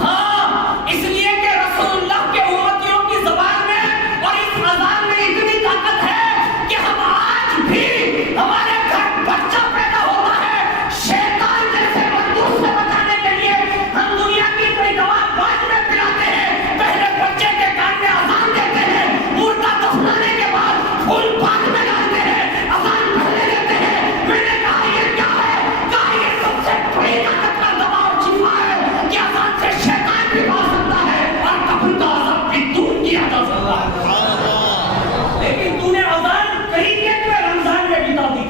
हाँ, इसलिए कि रसूलुल्लाह के उम्मतियों की ज़बान में और इस अजान में इतनी ताकत है कि हम आज भी हमारे घर बच्चा पैदा होता है, शैतान जैसे मंदूस से बचाने के लिए हम दुनिया की कोई दवा बाद में पिलाते हैं, पहले बच्चे के कान में अजान देते हैं, मुर्दा दफनाने के बाद फूल बाद में डालते हैं, अजान पहले देते हैं। मैंने कहा ये क्या है? कहा ये सबसे बड़ी ताकत का दवा और शिफा है कि अजान से शैतान भी भाग सकता है और कब्र का अज़ाब भी दूर किया जा सकता है। लेकिन तूने अजान कहीं के रमजान में बिता दी।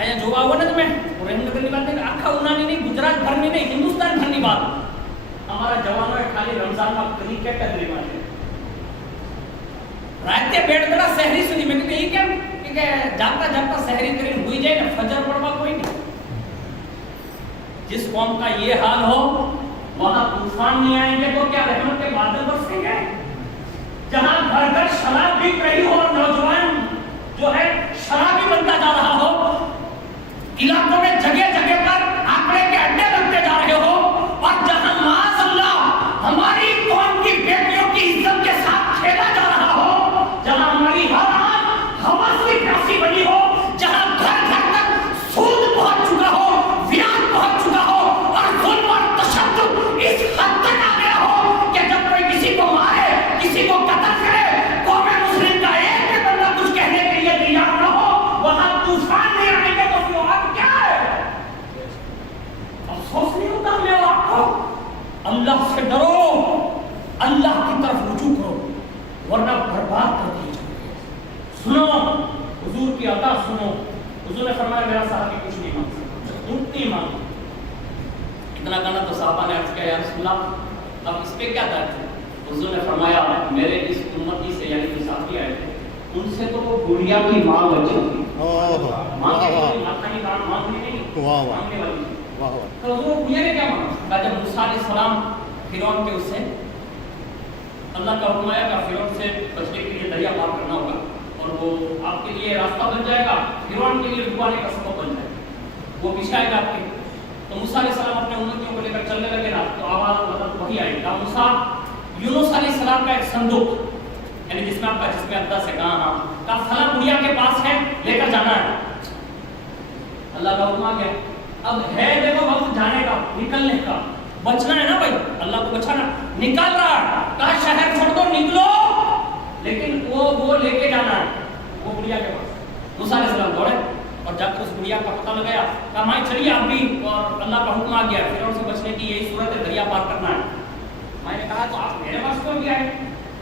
आया जो आओ ना तुम्हें रेहनगरनी बात नहीं, आखा उनानी नहीं, गुजरात भर में नहीं, हिंदुस्तान भर की बात। हमारा जवानों है खाली रमजान में क्रिकेट का दरिमा है, रात के बैठ कर शहरी सुनी में कहीं क्या कि जागता जागता शहरी करीन हुई जाए ना, फजर पड़वा कोई नहीं। जिस कौम का ये हाल हो वहां तूफान नहीं आएंगे तो क्या रहमत के बादल बरसेंगे? जहां घर घर शराब बिक रही हो और नौजवान जो है शराबी बनता जा रहा हो, इलाकों में जगह जगह पर आंकड़े के अड्डे लगते जा रहे हो, और जहां माशाअल्लाह हमारी कौम की बेटियों की इज्जत के साथ खेला जा रहा हो, जहां हमारी हर आंख हवस की प्यासी बनी हो, जहां घर घर तक सूद पहुंच चुका हो, ब्याज पहुंच चुका हो, और जुल्म और तशद्दुद इस हद तक आ गया हो कि जब कोई किसी को मारे, किसी को कत्ल करे, कौम मुस्लिम का एक भी बंदा कुछ कहने के लिए तैयार न हो, वहां तूफान नहीं आएंगे तो फिर और क्या है? अफसोस नहीं होता हमें और आपको? अल्लाह से डरो, अल्लाह की तरफ रुजू करो, वरना बर्बाद कर दी जाओगे। सुनो हुजूर की अता सुनो। हुजूर ने फरमाया मेरा साहबी कुछ नहीं मांग सकता, ऊंट नहीं मांग। इतना कहना तो साहबा ने अर्ज किया या रसूलल्लाह अब इस पे क्या दर्द है? हुजूर ने फरमाया मेरे इस उम्मती से यानी जो साथी आए थे उनसे तो वो गुड़िया की माँ बची थी, मांगने वाली तो हुजूर गुड़िया ने क्या मांगा? जब मूसा अलैहिस्सलाम फिरौन के उससे अल्लाह का हुक्म आया कि फिरौन से बचने के लिए दरिया पार करना होगा, और वो आपके लिए रास्ता बन जाएगा, फिरौन के लिए डुबाने का सबब बन जाएगा, वो बिछाएगा आपके। तो मूसा अलैहिस्सलाम अपने उम्मतियों को लेकर चलने लगे ना, तो आवाज मतलब वही आई, कहा मूसा यूनुस अलैहिस्सलाम का एक संदूक यानी जिसमें आपका जिसमें अद्दा से कहा फला गुड़िया के पास है, लेकर जाना है। अल्लाह का हुक्म आ गया, अब है देखो वक्त जाने का, निकलने का, बचना है ना भाई, अल्लाह को बचाना। निकल रहा है, कहा शहर छोड़ दो निकलो, लेकिन वो लेके जाना है वो गुड़िया के पास। मूसा अलैहिस्सलाम दौड़े और जाकर उस गुड़िया का पता लगाया, कहा माँ चलिए आप भी, और अल्लाह का हुक्म आ गया फिर उनसे बचने की यही सूरत है, दरिया पार करना है। मैंने कहा तो आप मेरे पास क्यों गया है?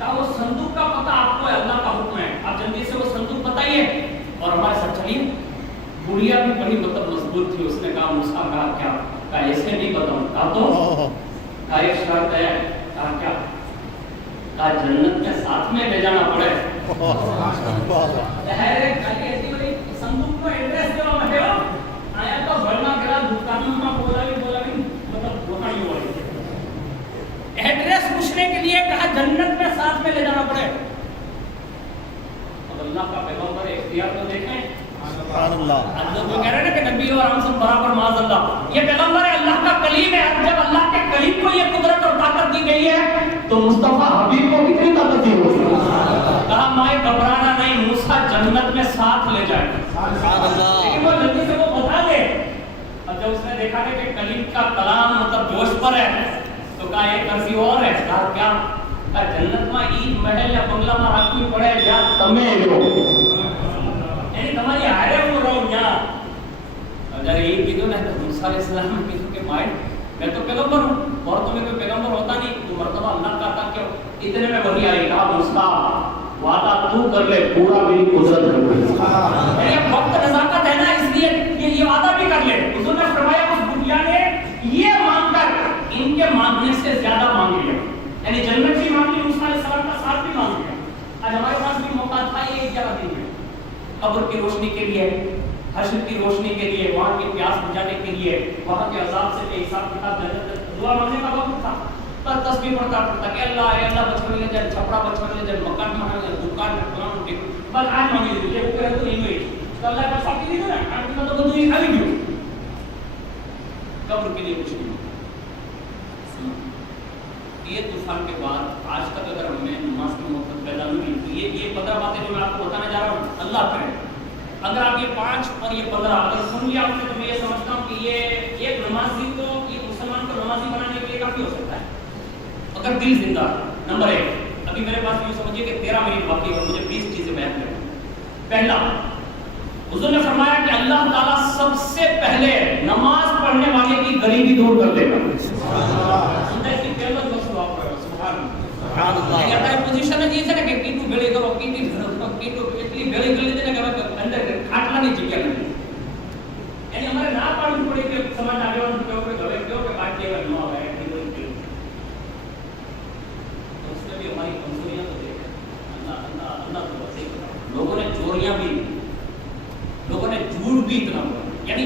कहा वो संदूक का पता आपको है, अल्लाह का हुक्म है, आप जल्दी से वो संदूक बताइए और हमारे साथ चलिए। गुड़िया भी बड़ी मतलब मजबूत थी, उसने कहा मूसा कहा क्या? कहा ऐसे नहीं बताऊं, कहा तो کا ایک شرط ہے، کہا کیا؟ کہا جنت میں ساتھ میں لے جانا پڑے. صندوق کو ایڈریس دیوا માટે આયા તો ભરના કરા દુકાનમાં બોલાવી मतलब વહાણી હોય. एड्रेस पूछने के लिए कहा जन्नत में साथ में ले जाना पड़े. अब अल्लाह का पैगंबर इख्तियार तो देखें. सुभान अल्लाह. लोग कह रहे हैं कि नबी और हम सब बराबर माज़अल्लाह. ये पैगंबर है, अल्लाह का कलीम है. जब अल्लाह के कलीम को ये कुदरत और ताकत दी गई है तो मुस्तफा हबीब को कितनी ताकत दी होगी. कहा मैं घबराना नहीं, मूसा जन्नत में साथ ले जाएगा. सुभान अल्लाह. लेकिन वो जल्दी से वो बता दे. अब जब उसने देखा कि कलीम का कलाम मतलब जोश पर है तो कहा एक अर्जी और है. कहा क्या? कहा जन्नत में ई महल या बंगला में રાખવી પડે જ્યાં તમે રહો, यानी તમારી હારે હું રહું ત્યાં. જ્યારે એ કીધું ને તો મૂસા अलैहिस्सलाम ने કીધું कि भाई मैं तो पैगंबर हूं और तुम्हें कोई पैगंबर होता नहीं, तो मर्तबा अल्लाह का था क्यों? इतने में वही आई. कहा मूसा वादा तू कर ले, पूरा मेरी कुदरत कर ले. ये वक्त नजाकत है ना, इसलिए ये वादा भी कर ले. हुजूर ने फरमाया उस बुढ़िया ने ये मांगकर इनके मांगने से ज्यादा मांग लिया, यानी जन्नत भी मांग ली, मूसा अलैहिस्सलाम का साथ भी मांग लिया. आज हमारे पास भी मौका था ये 11 दिन में कब्र की रोशनी के लिए, हश्र की रोशनी के लिए, वहां की प्यास बुझाने के लिए, वहां के अजाब से हिसाब किताब दुआ मांगने का वक्त था. पर तस्बीह पढ़ता कि अल्लाह बचपन ले जाए, छपड़ा बचपन ले जाए, मकान बना ले, दुकान फलाण के बस आज मांगी लीजिए. वो करे तो नहीं हुई तो अल्लाह का साथ दीजिए ना. आज तो બધું ही खाली गयो. कब्र के लिए कुछ नहीं. ये तूफान के बाद आज तक अगर हमें नमाज की मोहब्बत पैदा नहीं हुई तो ये 15 बातें जो मैं आपको बताने जा रहा हूँ अल्लाह करे. अगर आप ये 5 और ये 15 अगर सुन लिया आपने तो मैं ये समझता हूँ कि ये एक नमाजी को, ये मुसलमान को नमाजी बनाने के लिए काफी हो सकता है अगर दिल जिंदा. नंबर 1, अभी मेरे पास यूँ समझिए कि 13 मिनट बाकी है, मुझे 20 चीजें बयान करनी. पहला, हुजूर ने फरमाया कि अल्लाह ताला सबसे पहले नमाज पढ़ने वाले की गरीबी दूर कर देगा. પોઝિશન જ છે ને કે કીટું ભેળી કરો, કીટું એટલી ભેળી કરી લીધી ને કે અંદર ખાટલાની જગ્યા નથી. એની અમારે ના પાડવું પડે કે સમાજ આગેવાન કેવો કે હવે કેવો કે બાકી એવા ન આવે એટલી બધી ભેળી. तो उसमें भी हमारी कमजोरियां तो देख अल्लाह तो वैसे ही लोगों ने चोरियां भी, लोगों ने झूठ भी इतना बोला, यानी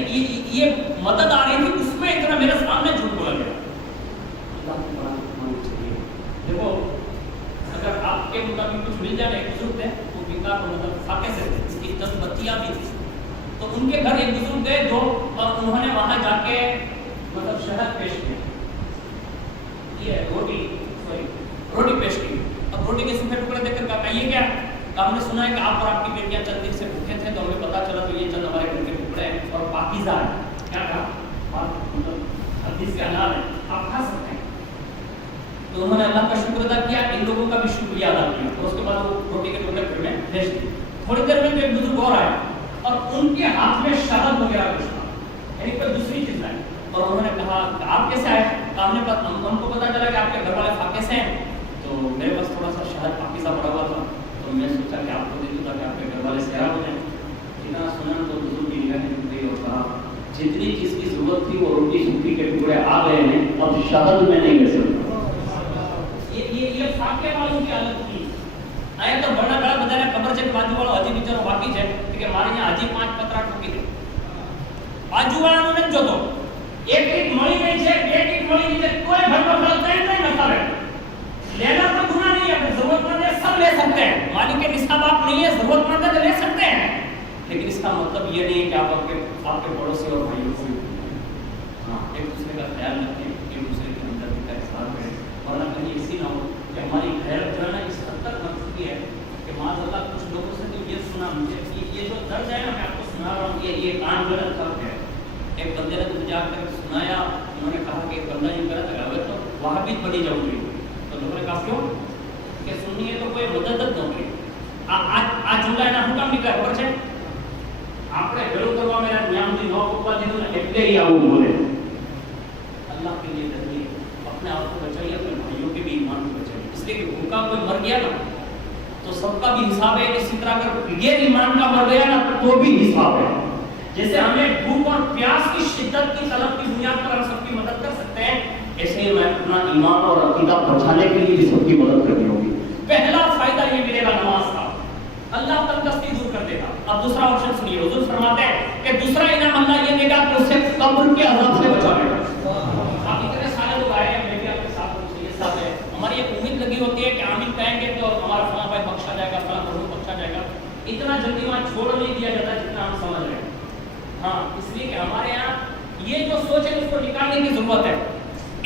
ये मदद आ रही थी उसमें इतना मेरे सामने झूठ बोला गया. अल्लाह को बड़ा मानना चाहिए. देखो अगर आपके मुताबिक कुछ मिल जाए, एक बुजुर्ग थे वो बिकार मतलब फाके से थे, उसकी 10 बच्चियां भी थी. तो उनके घर एक बुजुर्ग गए दो और उन्होंने वहां जाके मतलब शहद पेश किया, ये रोटी पेश की. अब रोटी के सूखे टुकड़े देखकर कहा ये क्या? हमने सुना है कि आप और आपकी बेटियां चंद दिन से भूखे थे तो हमें पता चला तो ये चंद हमारे घर के टुकड़े हैं और पाकीज़ा है. क्या कहा? मतलब हदीस के अलावा है, आप खा सकते हैं. तो उन्होंने अल्लाह का शुक्र अदा किया, इन लोगों का भी शुक्रिया अदा किया. और उसके बाद वो रोटी के टुकड़े फिर में भेज दिए. थोड़ी देर में एक बुजुर्ग और आए और उनके हाथ में शहद वगैरह कुछ था, यानी कोई दूसरी चीज है. और उन्होंने कहा आप कैसे आए? हमको पता चला कि आपके घर वाले फाके से हैं, तो मेरे पास थोड़ा सा शहद पाकीज़ा पड़ा हुआ था तो मैं सोचा कि आपको दे दूँ ताकि आपके घर वाले सेहरा हो जाए. इतना सुना तो बुजुर्ग की निगाहें टूट गई और कहा जितनी चीज की जरूरत थी वो रोटी सूखी के टुकड़े आ गए हैं, अब शहद में नहीं ले सकता. ये फाके वालों की हालत थी. आया तो बड़ा बड़ा बधाने खबर છે કે બાજુવાળો હજી બિચારો બાકી છે કે મારે અહીંયા હજી 5 પતરા ઠોકી દે. બાજુવાળાનો નથી જોતો, એક ઈટ મળી ગઈ છે, બે ઈટ મળી ગઈ છે, કોઈ ઘરનો ખર્ચ નહીં નકારે. लेना तो गुनाह नहीं है, जरूरतमंद है सब ले सकते हैं. मालिक के निसाब आप नहीं है, जरूरतमंद है तो ले सकते हैं, लेकिन इसका मतलब ये नहीं है कि आप आपके पड़ोसी और भाइयों को एक दूसरे का ख्याल रखें, एक दूसरे के हमदर्दी का इजहार करें. वरना कहीं ऐसी ना हो कि हमारी गैरत जो है ना इस हद तक बढ़ चुकी है कि माज़अल्लाह कुछ लोगों से तो ये सुना मुझे ये जो दर्द है ना मैं आपको सुना रहा हूँ, ये कान गलत फर्क है. एक बंदे ने तो मुझे आकर सुनाया, उन्होंने कहा कि एक बंदा यूँ गलत लगा तो वहाँ भी पड़ी जाऊँगी. तो लोगों ने कहा क्यों कि सुननी है तो कोई मदद न करे. आ जुमला एना हुकम निकला खबर છે આપણે ભેળું કરવા મેરા નિયમથી ન કોપવા દીધું ને એટલે ही આવું બોલે. अल्लाह के लिए डरिए, अपने आप को बचाइए, अपने भाइयों के भी ईमान को बचाइए. इसलिए कि भूखा कोई मर गया ना तो सबका भी हिसाब है. इसी तरह अगर गैर ईमान का मर गया ना तो भी हिसाब है. जैसे हमें भूख और प्यास की शिद्दत की तलब की बुनियाद पर हम सबकी मदद कर सकते हैं, ایسے ہی میں اپنا ایمان اور عقیدہ بچانے کے لیے بھی سب کی مدد کرنی ہوگی. پہلا فائدہ یہ ملے گا نماز کا, اللہ تنگستی دور کر دے گا. اب دوسرا آپشن سنیے, حضور فرماتے ہیں کہ دوسرا انعام اللہ یہ دے گا کہ اسے قبر کے عذاب سے بچا لے گا. آپ اتنے سارے لوگ آئے ہیں, میں بھی آپ کے ساتھ ہوں, یہ ساتھ ہے, ہماری ایک امید لگی ہوتی ہے کہ آمین کہیں گے تو ہمارا فلاں بھائی بخشا جائے گا, فلاں بہو بخشا جائے گا. اتنا جلدی وہاں چھوڑ نہیں دیا جاتا جتنا ہم سمجھ رہے ہیں. ہاں, اس لیے کہ ہمارے یہاں یہ جو سوچ ہے اس کو نکالنے کی ضرورت ہے.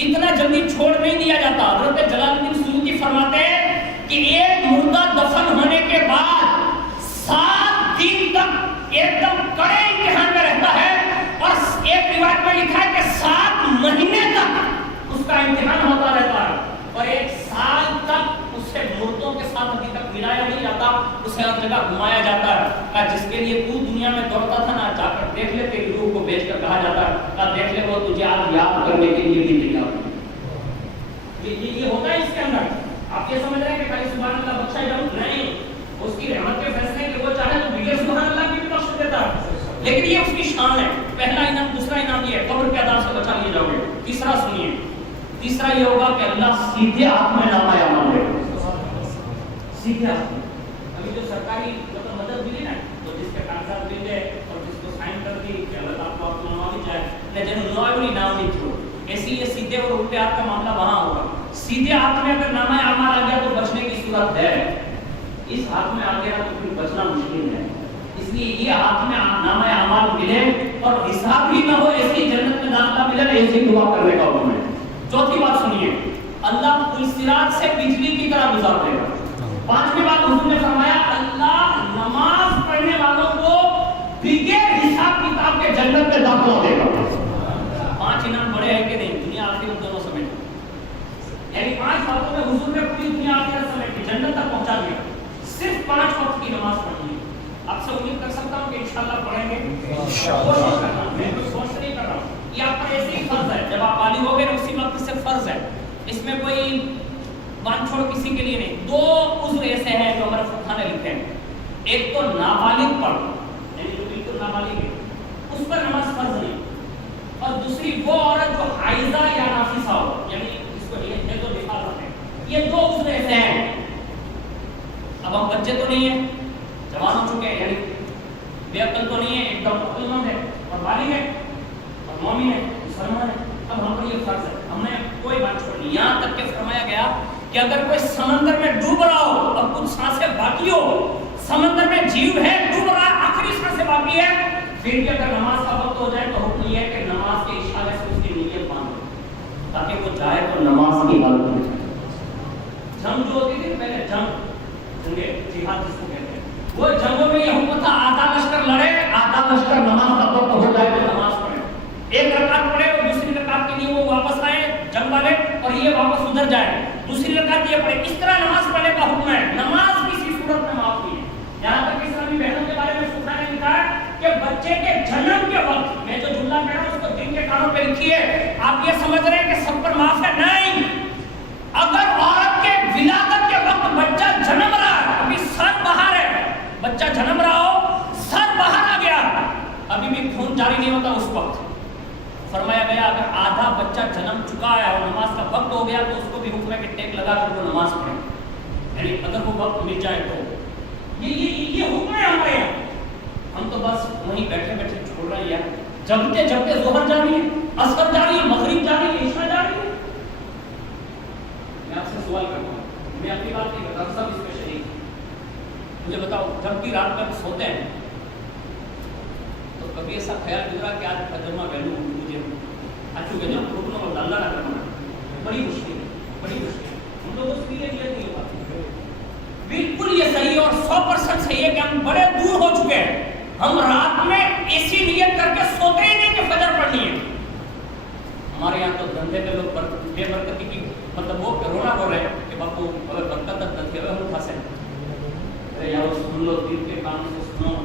اتنا جلدی چھوڑ نہیں دیا جاتا. حضرت جلال الدین سیوطی فرماتے ہیں کہ ایک مردہ دفن ہونے کے بعد 7 دن تک ایک دم کڑے امتحان میں رہتا ہے, اور ایک روایت میں لکھا ہے کہ 7 مہینے تک اس کا امتحان ہوتا رہتا ہے, اور 1 سال تک اسے مردوں کے ساتھ ابھی تک ملایا نہیں جاتا, اسے ہر جگہ گھمایا جاتا ہے. کہا جس کے لیے تو دنیا میں دوڑتا تھا نا, جا کر دیکھ لے, تیری روح کو بیچ کر کہا جاتا ہے, کہا دیکھ لے وہ تجھے آج یاد کرنے کے لیے بھی نہیں آتا. یہ ہوتا ہے اس کے اندر. آپ یہ سمجھ رہے ہیں کہ خالی سبحان اللہ بخشا جاؤ, نہیں, اس کی رحمت کے فیصلے کہ وہ چاہے تو بغیر سبحان اللہ کی بھی بخش دیتا ہے, لیکن یہ اس کی شان ہے. پہلا انعام. دوسرا انعام یہ ہے قبر کے عذاب سے بچا لیے جاؤ گے. تیسرا سنیے, تیسرا یہ ہوگا کہ اللہ سیدھے ہاتھ میں نامہ اعمال دے گا. سیدھے ہاتھ میں. ابھی جو سرکاری مدد ملی نا, تو جس کے کاغذات مل گئے اور جس کو سائن کر دی کہ اللہ تعالیٰ کو اپنا نام جائے, لیکن نوائبری نام نہیں چھوڑ. ایسی یہ سیدھے اور الٹے ہاتھ کا معاملہ وہاں ہوگا. سیدھے ہاتھ میں اگر نامہ اعمال آ گیا تو بچنے کی صورت ہے, اس ہاتھ میں آ گیا تو پھر بچنا مشکل ہے. اس لیے یہ ہاتھ میں نامہ اعمال ملے اور حساب بھی نہ ہو, ایسی جنت میں داخلہ ملے, ایسی دعا کرنے کا حکم ہے. چوتھی بات سنیے, اللہ پلسرات سے بجلی کی طرح گزار دے گا. پانچویں بات حضور نے فرمایا اللہ نماز پڑھنے والوں کو بغیر حساب کتاب کے جنت میں داخلہ دے گا. 5 انعام بڑے ہیں کہ نہیں, دنیا آخرت دونوں سمیٹ, یعنی 5 باتوں میں حضور نے پوری دنیا آخرت سمیٹ کے جنت تک پہنچا دیا. صرف 5 وقت کی نماز پڑھنی ہے. آپ سے امید کر سکتا ہوں کہ انشاءاللہ پڑھیں گے. میں کوئی سوچ نہیں کر رہا ہوں, یہ آپ پر ایسے ہی فرض ہے. جب آپ بالغ ہو گئے اسی وقت سے فرض ہے, اس میں کوئی بات چھوڑ کسی کے لیے نہیں. 2 عذر ایسے ہیں جو ہمارے فقہ نے لکھے ہیں. ایک تو نابالغ پر, یعنی جو بالکل نابالغ ہے اس پر نماز فرض نہیں, اور دوسری وہ عورت جو حائضہ یا نافسہ ہو, یعنی جس کو یہ جو نفاس آتے ہیں. یہ 2 عذر ایسے ہیں. اب ہم بچے تو نہیں ہیں, جوان ہو چکے ہیں, یعنی بے عقل تو نہیں ہے, ایک دم عقل مند ہے اور بالغ ہے اور مومن ہے, مسلمان ہے. اب ہم پر یہ فرض ہے, ہم نے کوئی بات چھوڑ نہیں. یہاں تک کہ فرمایا گیا کہ اگر کوئی سمندر میں ڈوب رہا ہو اور کچھ سانسیں باقی ہو, سمندر میں جیو ہے, ڈوب رہا ہے, آخری سانسیں باقی ہے, پھر بھی اگر نماز کا وقت ہو جائے تو حکم یہ ہے کہ نماز کے اشارے سے اس کی نیت باندھو تاکہ وہ جائے تو نماز کی حالت میں جائے. جنگ جو ہوتی تھی پہلے, جنگیں جہاد جس کو کہتے ہیں, وہ جنگوں میں یہ حکم تھا آدھا لشکر لڑے, آدھا لشکر نماز کا وقت ہو جائے تو نماز پڑھے. 1 رکعت پڑھے اور دوسری رکعت کے لیے وہ واپس آئے جنگ والے, اور یہ واپس ادھر جائے, دوسری رکعت یہ پڑھے. اس طرح نماز پڑھنے کا حکم ہے. نماز کسی صورت میں معاف نہیں ہے. یہاں تک اسلامی بہنوں کے بارے میں سکھا نے لکھا ہے کہ بچے کے جنم کے وقت, میں جو جملہ کہہ رہا ہوں اس کو دن کے کانوں پہ لکھیے. آپ یہ سمجھ رہے ہیں کہ سب پر معاف ہے, نہیں. اگر عورت کے ولادت کے وقت بچہ جنم رہا ہے, ابھی سر باہر ہے, بچہ جنم رہا ہو, سر باہر آ گیا, ابھی بھی خون جاری نہیں ہوتا, اس وقت فرمایا گیا اگر آدھا بچہ جنم چکا ہے اور نماز کا وقت ہو گیا تو اس کو بھی حکم ہے کہ ٹیک لگا کر وہ نماز پڑھے, یعنی اگر وہ وقت مل جائے تو. یہ حکم ہے ہمارے یہاں. ہم تو بس وہیں بیٹھے بیٹھے چھوڑ رہے ہیں. جبتے جبتے ظہر جاری ہے, عصر جاری ہے, مغرب جاری ہے, عشاء جاری ہے. میں آپ سے سوال کرتا ہوں, میں اپنی بات نہیں کرتا, سب اس میں شریک. مجھے بتاؤ, جب بھی رات میں سوتے ہیں تو کبھی ایسا خیال گزرا کہ آج پجامہ پہنوں, مجھے اچھو کہ جب رکن اور ڈالنا نہ کرنا, بڑی مشکل ہے, بڑی مشکل ہے. ہم لوگوں سے یہ نہیں ہوگا. بالکل یہ صحیح ہے اور 100% صحیح ہے کہ ہم بڑے دور ہو چکے ہیں. ہم رات میں ایسی نیت کر کے سوتے ہی نہیں کہ فجر پڑھنی ہے. ہمارے یہاں تو دھندے پہ لوگ بے برکتی کی مطلب وہ رونا ہو رہے ہیں کہ باپو اگر برکت تک دھندے ہوئے ہم پھنسے. ارے یار سن لو, دل کے کام سے سنو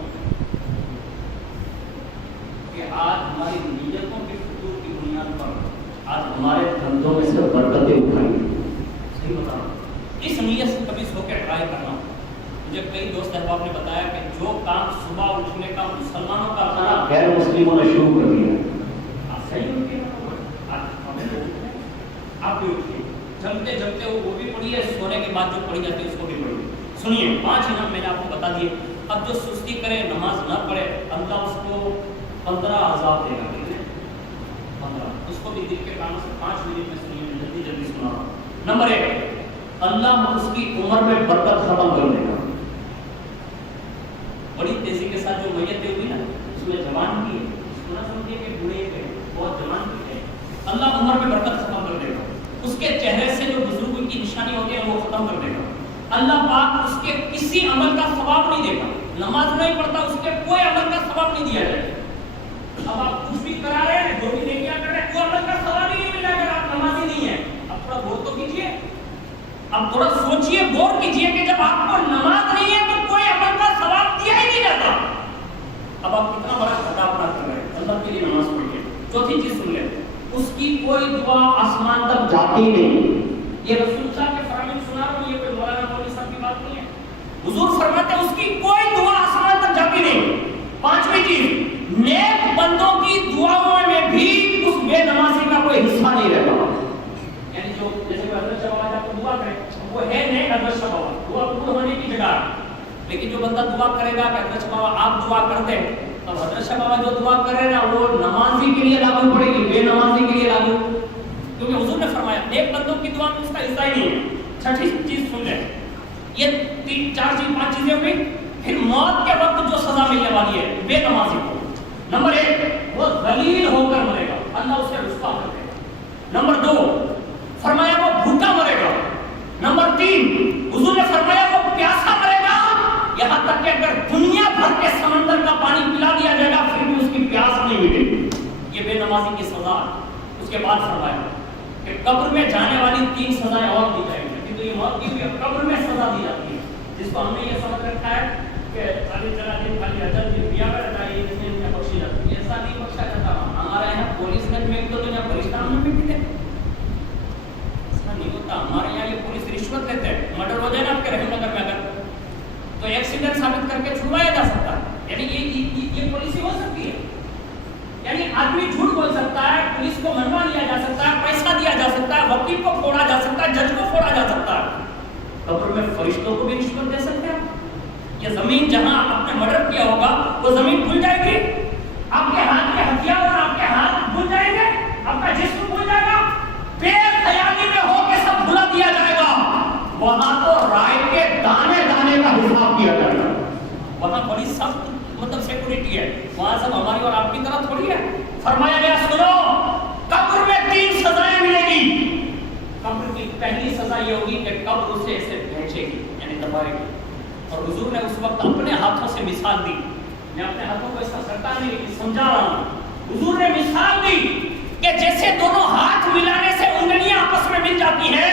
کہ آج ہماری نیتوں کے فطور کی بنیاد پر آج ہمارے دھندوں میں سے برکتیں اٹھائیں گے. صحیح بتا رہا ہوں. اس نیت سے کبھی سو کے ٹرائی کرنا. مجھے کئی دوست احباب نے بتایا کہ جو کام صبح اٹھنے کا مسلمانوں کا کرنا غیر مسلموں نے شروع کر دیا. آپ صحیح ان کے लिखी, जमते जमते वो भी पढ़ी है, सोने के बाद जो पढ़ी जाती है उसको भी पढ़ी। सुनिए 5 इनाम मैंने आपको बता दिए। अब जो सुस्ती करे, नमाज ना पढ़े, अल्लाह उसको 15,000 देगा। 15, उसको भी दिल के कानों से 5 मिनट में सुनिए, जल्दी जल्दी सुना। नंबर 1, अल्लाह उसकी उम्र में बरकत खत्म कर देगा। बड़ी तेजी के साथ जो मैयत हुई ना, उसमें जवान की है, उसको ना समझिए कि बूढ़े के बहुत जवान की है, अल्लाह उम्र में बरकत खत्म कर देगा। उसके चेहरे से जो बुजुर्ग की निशानी होती है वो खत्म कर देगा। अल्लाह पाक उसके किसी अमल का सवाब नहीं देगा। नमाज नहीं पढ़ता, उसके कोई अमल का सवाब नहीं दिया जाएगा। अब आप कुछ भी करा रहे हैं, जो भी नेकियां कर रहे हैं, वो अमल का सवाब ही नहीं मिलेगा। आप नमाजी नहीं है। अब थोड़ा गौर तो कीजिए, अब थोड़ा सोचिए, गौर कीजिए कि जब आपको नमाज नहीं है तो कोई अमल का सवाब दिया ही नहीं जाता। अब आप कितना बड़ा खता अपराध कर रहे हैं। अल्लाह के लिए नमाज पढ़िए। चौथी चीज सुन ले, उसकी कोई दुआ आसमान तक जाती नहीं। ये रसूल साहब के फरमान सुना रहा हूं, ये कोई मौलाना मौलवी साहब की बात नहीं है। हुजूर फरमाते हैं उसकी कोई दुआ आसमान तक जाती नहीं। पांचवी चीज, नेक बंदों की दुआओं में भी उस बेनमाजी का कोई हिस्सा नहीं रहता। यानी जो जैसे हजरत शाह बाबा आपको दुआ करे, वो है नेक हजरत शाह बाबा, दुआ कबूल होने की जगह। लेकिन जो बंदा दुआ करेगा कि हजरत शाह बाबा आप दुआ करते हैं, तो हजरत शाह बाबा जो दुआ कर रहे हैं ना, वो नमाजी के लिए लागू पड़ेगी, बेनमाजी के लिए लागू। क्योंकि हुजूर ने फरमाया नेक बंदों की दुआ में उसका हिस्सा ही नहीं है। छठी चीज सुन ले, ये 3, 4 चीज 5 चीजें हुई। फिर मौत के वक्त जो सजा मिलने वाली है बेनमाजी को, नंबर 1, वो जलील होकर मरेगा, अल्लाह उसे रुस्वा कर देगा। नंबर 2, फरमाया वो भूखा मरेगा। नंबर 3, हुजूर ने फरमाया वो प्यासा मरेगा, यहां तक कि अगर दुनिया भर के समंदर का पानी पिला दिया जाएगा फिर भी उसकी प्यास नहीं मिलेगी। ये बेनमाजी की सजा। उसके बाद फरमाया कि कब्र में जाने वाली 3 सजाएं और दी जाएंगी। क्योंकि तो ये मौत की भी कब्र में सजा दी जाती है, जिसको हमने ये समझ रखा है कि अली जरा दिन खाली अजल दिन दिया करता है, ये जिसने बख्शी जाती है। ऐसा नहीं बख्शा जाता। हमारे यहाँ पुलिस ने में तो यहाँ परिश्रम में भी देते, ऐसा नहीं होता। हमारे यहाँ ये पुलिस रिश्वत देते हैं। मर्डर हो जाए ना आपके रहीमनगर में अगर, तो एक्सीडेंट साबित करके छुड़वाया जा सकता है। यानी ये पॉलिसी हो सकती है। यानी आदमी झूठ बोल सकता है, पुलिस को मनवा लिया जा सकता है, पैसा दिया जा सकता है, वकील को फोड़ा जा सकता है, जज को फोड़ा जा सकता है। कब्र में फरिश्तों को भी रिश्वत दे सकते हैं। ये जमीन जहां आपने मर्डर किया होगा वो जमीन भूल जाएगी, आपके हाथ के हथियार और आपके हाथ भूल जाएंगे, आपका जिस्म भूल जाएगा, बेख्याली में होकर सब भुला दिया जाएगा। वहां तो राय के दाने दाने का हिसाब किया जाएगा। वहां बड़ी सख्त मतलब सिक्योरिटी है, वहां सब हमारी और आपकी तरह थोड़ी है। फरमाया गया सुनो, कब्र में 3 सजाएं मिलेगी। कब्र की पहली सजा ये होगी कि कब्र उसे ऐसे भेजेगी, यानी दबाएगी। और हुजूर ने उस वक्त अपने हाथों से मिसाल दी। मैं अपने हाथों को इसका सरकार नहीं लेकिन समझा रहा हूं। हुजूर ने मिसाल दी कि जैसे दोनों हाथ मिलाने से उंगलियां आपस में मिल जाती हैं,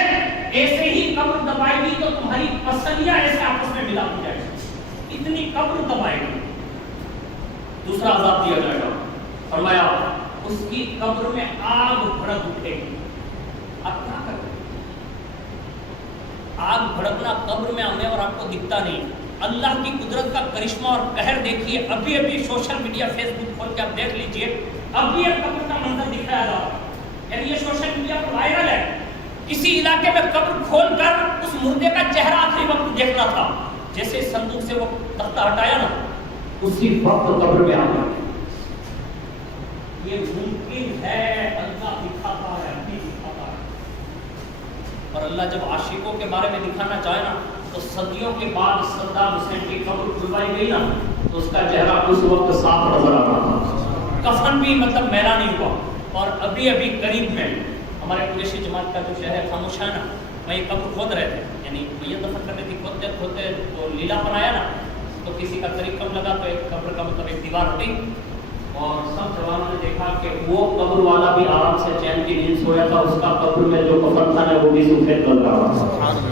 ऐसे ही कब्र दबाएगी तो तुम्हारी पसलियां ऐसे आपस में मिला दी जाएगी, इतनी कब्र दबाएगी। दूसरा अज़ाब दिया जाएगा। फरमाया उसकी कब्र में आग भड़क उठेगी। आप क्या करते हैं? आग भड़कना कब्र में हमें और आपको दिखता नहीं। अल्लाह की कुदरत का करिश्मा और कहर देखिए। अभी अभी सोशल मीडिया फेसबुक खोल के आप देख लीजिए, अभी एक कब्र का मंजर दिखाया जा रहा है। यानी ये सोशल मीडिया पर वायरल है। किसी इलाके में कब्र खोलकर उस मुर्दे का चेहरा आखिरी वक्त देखना था। जैसे संदूक से वो तख्ता हटाया ना, उसी वक्त कब्र में आ गया। ये मुमकिन है, अल्लाह दिखाता है, अभी दिखाता है। और अल्लाह जब आशिकों के बारे में दिखाना चाहे ना, तो सदियों के बाद सद्दाम हुसैन की कब्र खुलवाई गई ना, तो उसका चेहरा उस वक्त साफ नजर आ रहा था, कफन भी मतलब मैला नहीं हुआ। और अभी अभी करीब में हमारे कुरैशी जमात का जो शहर खामोश है ना, वहीं कब्र खोद रहे थे, यानी मैयत दफन करने की खोदते खोदते तो लीला बनाया ना, तो किसी का तरीक कम लगा तो एक कब्र का मतलब एक दीवार हटी, और सब जवानों ने देखा कि वो कब्र वाला भी आराम से चैन की नींद सोया था, उसका कब्र में जो कफन था ना वो भी सफेद लग रहा था।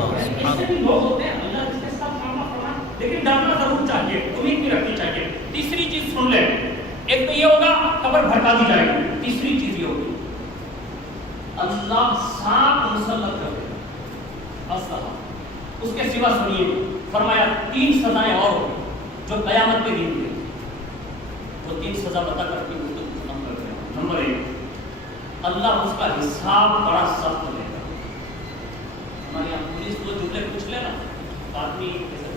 ऐसे भी लोग होते हैं, अल्लाह जिसके साथ मामला फरमा, लेकिन डरना जरूर चाहिए, उम्मीद भी रखनी चाहिए। तीसरी चीज सुन ले, एक तो ये होगा कब्र भड़का दी जाएगी। तीसरी चीज ये होगी अल्लाह सांप मुसल्लत कर देगा। अस्सलाम। उसके सिवा सुनिए, फरमाया 3 सजाएं और जो कयामत के दिन हुई, वो 3 सजा बता करके खत्म कर रहे हैं। नंबर 1, अल्लाह उसका हिसाब बड़ा सख्त लेगा। آدمی ایسے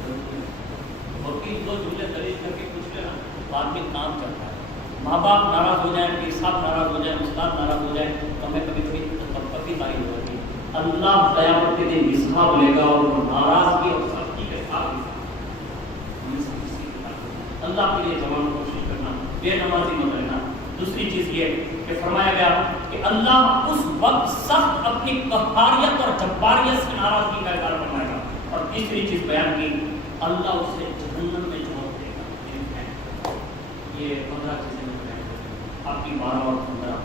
وکیل دو جملے دلیل کر کے پوچھ لینا تو آدمی کام کرتا ہے. ماں باپ ناراض ہو جائیں, پیر صاحب ناراض ہو جائیں, استاد ناراض ہو جائیں تو ہمیں کبھی کبھی کبھی تاریخ ہوتی ہے. اللہ قیامت کے دن حساب لے گا اور ناراضگی اور سختی کے ساتھ اللہ کے لیے جوان کوشش کرنا, بے نمازی مت رہنا. دوسری چیز یہ کہ فرمایا گیا کہ اللہ اس وقت سخت اپنی قہاریت اور جباریت سے ناراضگی کا اظہار فرمائے گا. اور تیسری چیز بیان کی, اللہ اسے جہنم میں جھونک دے گا. یہ 15 چیزیں آپ کی 12 اور 15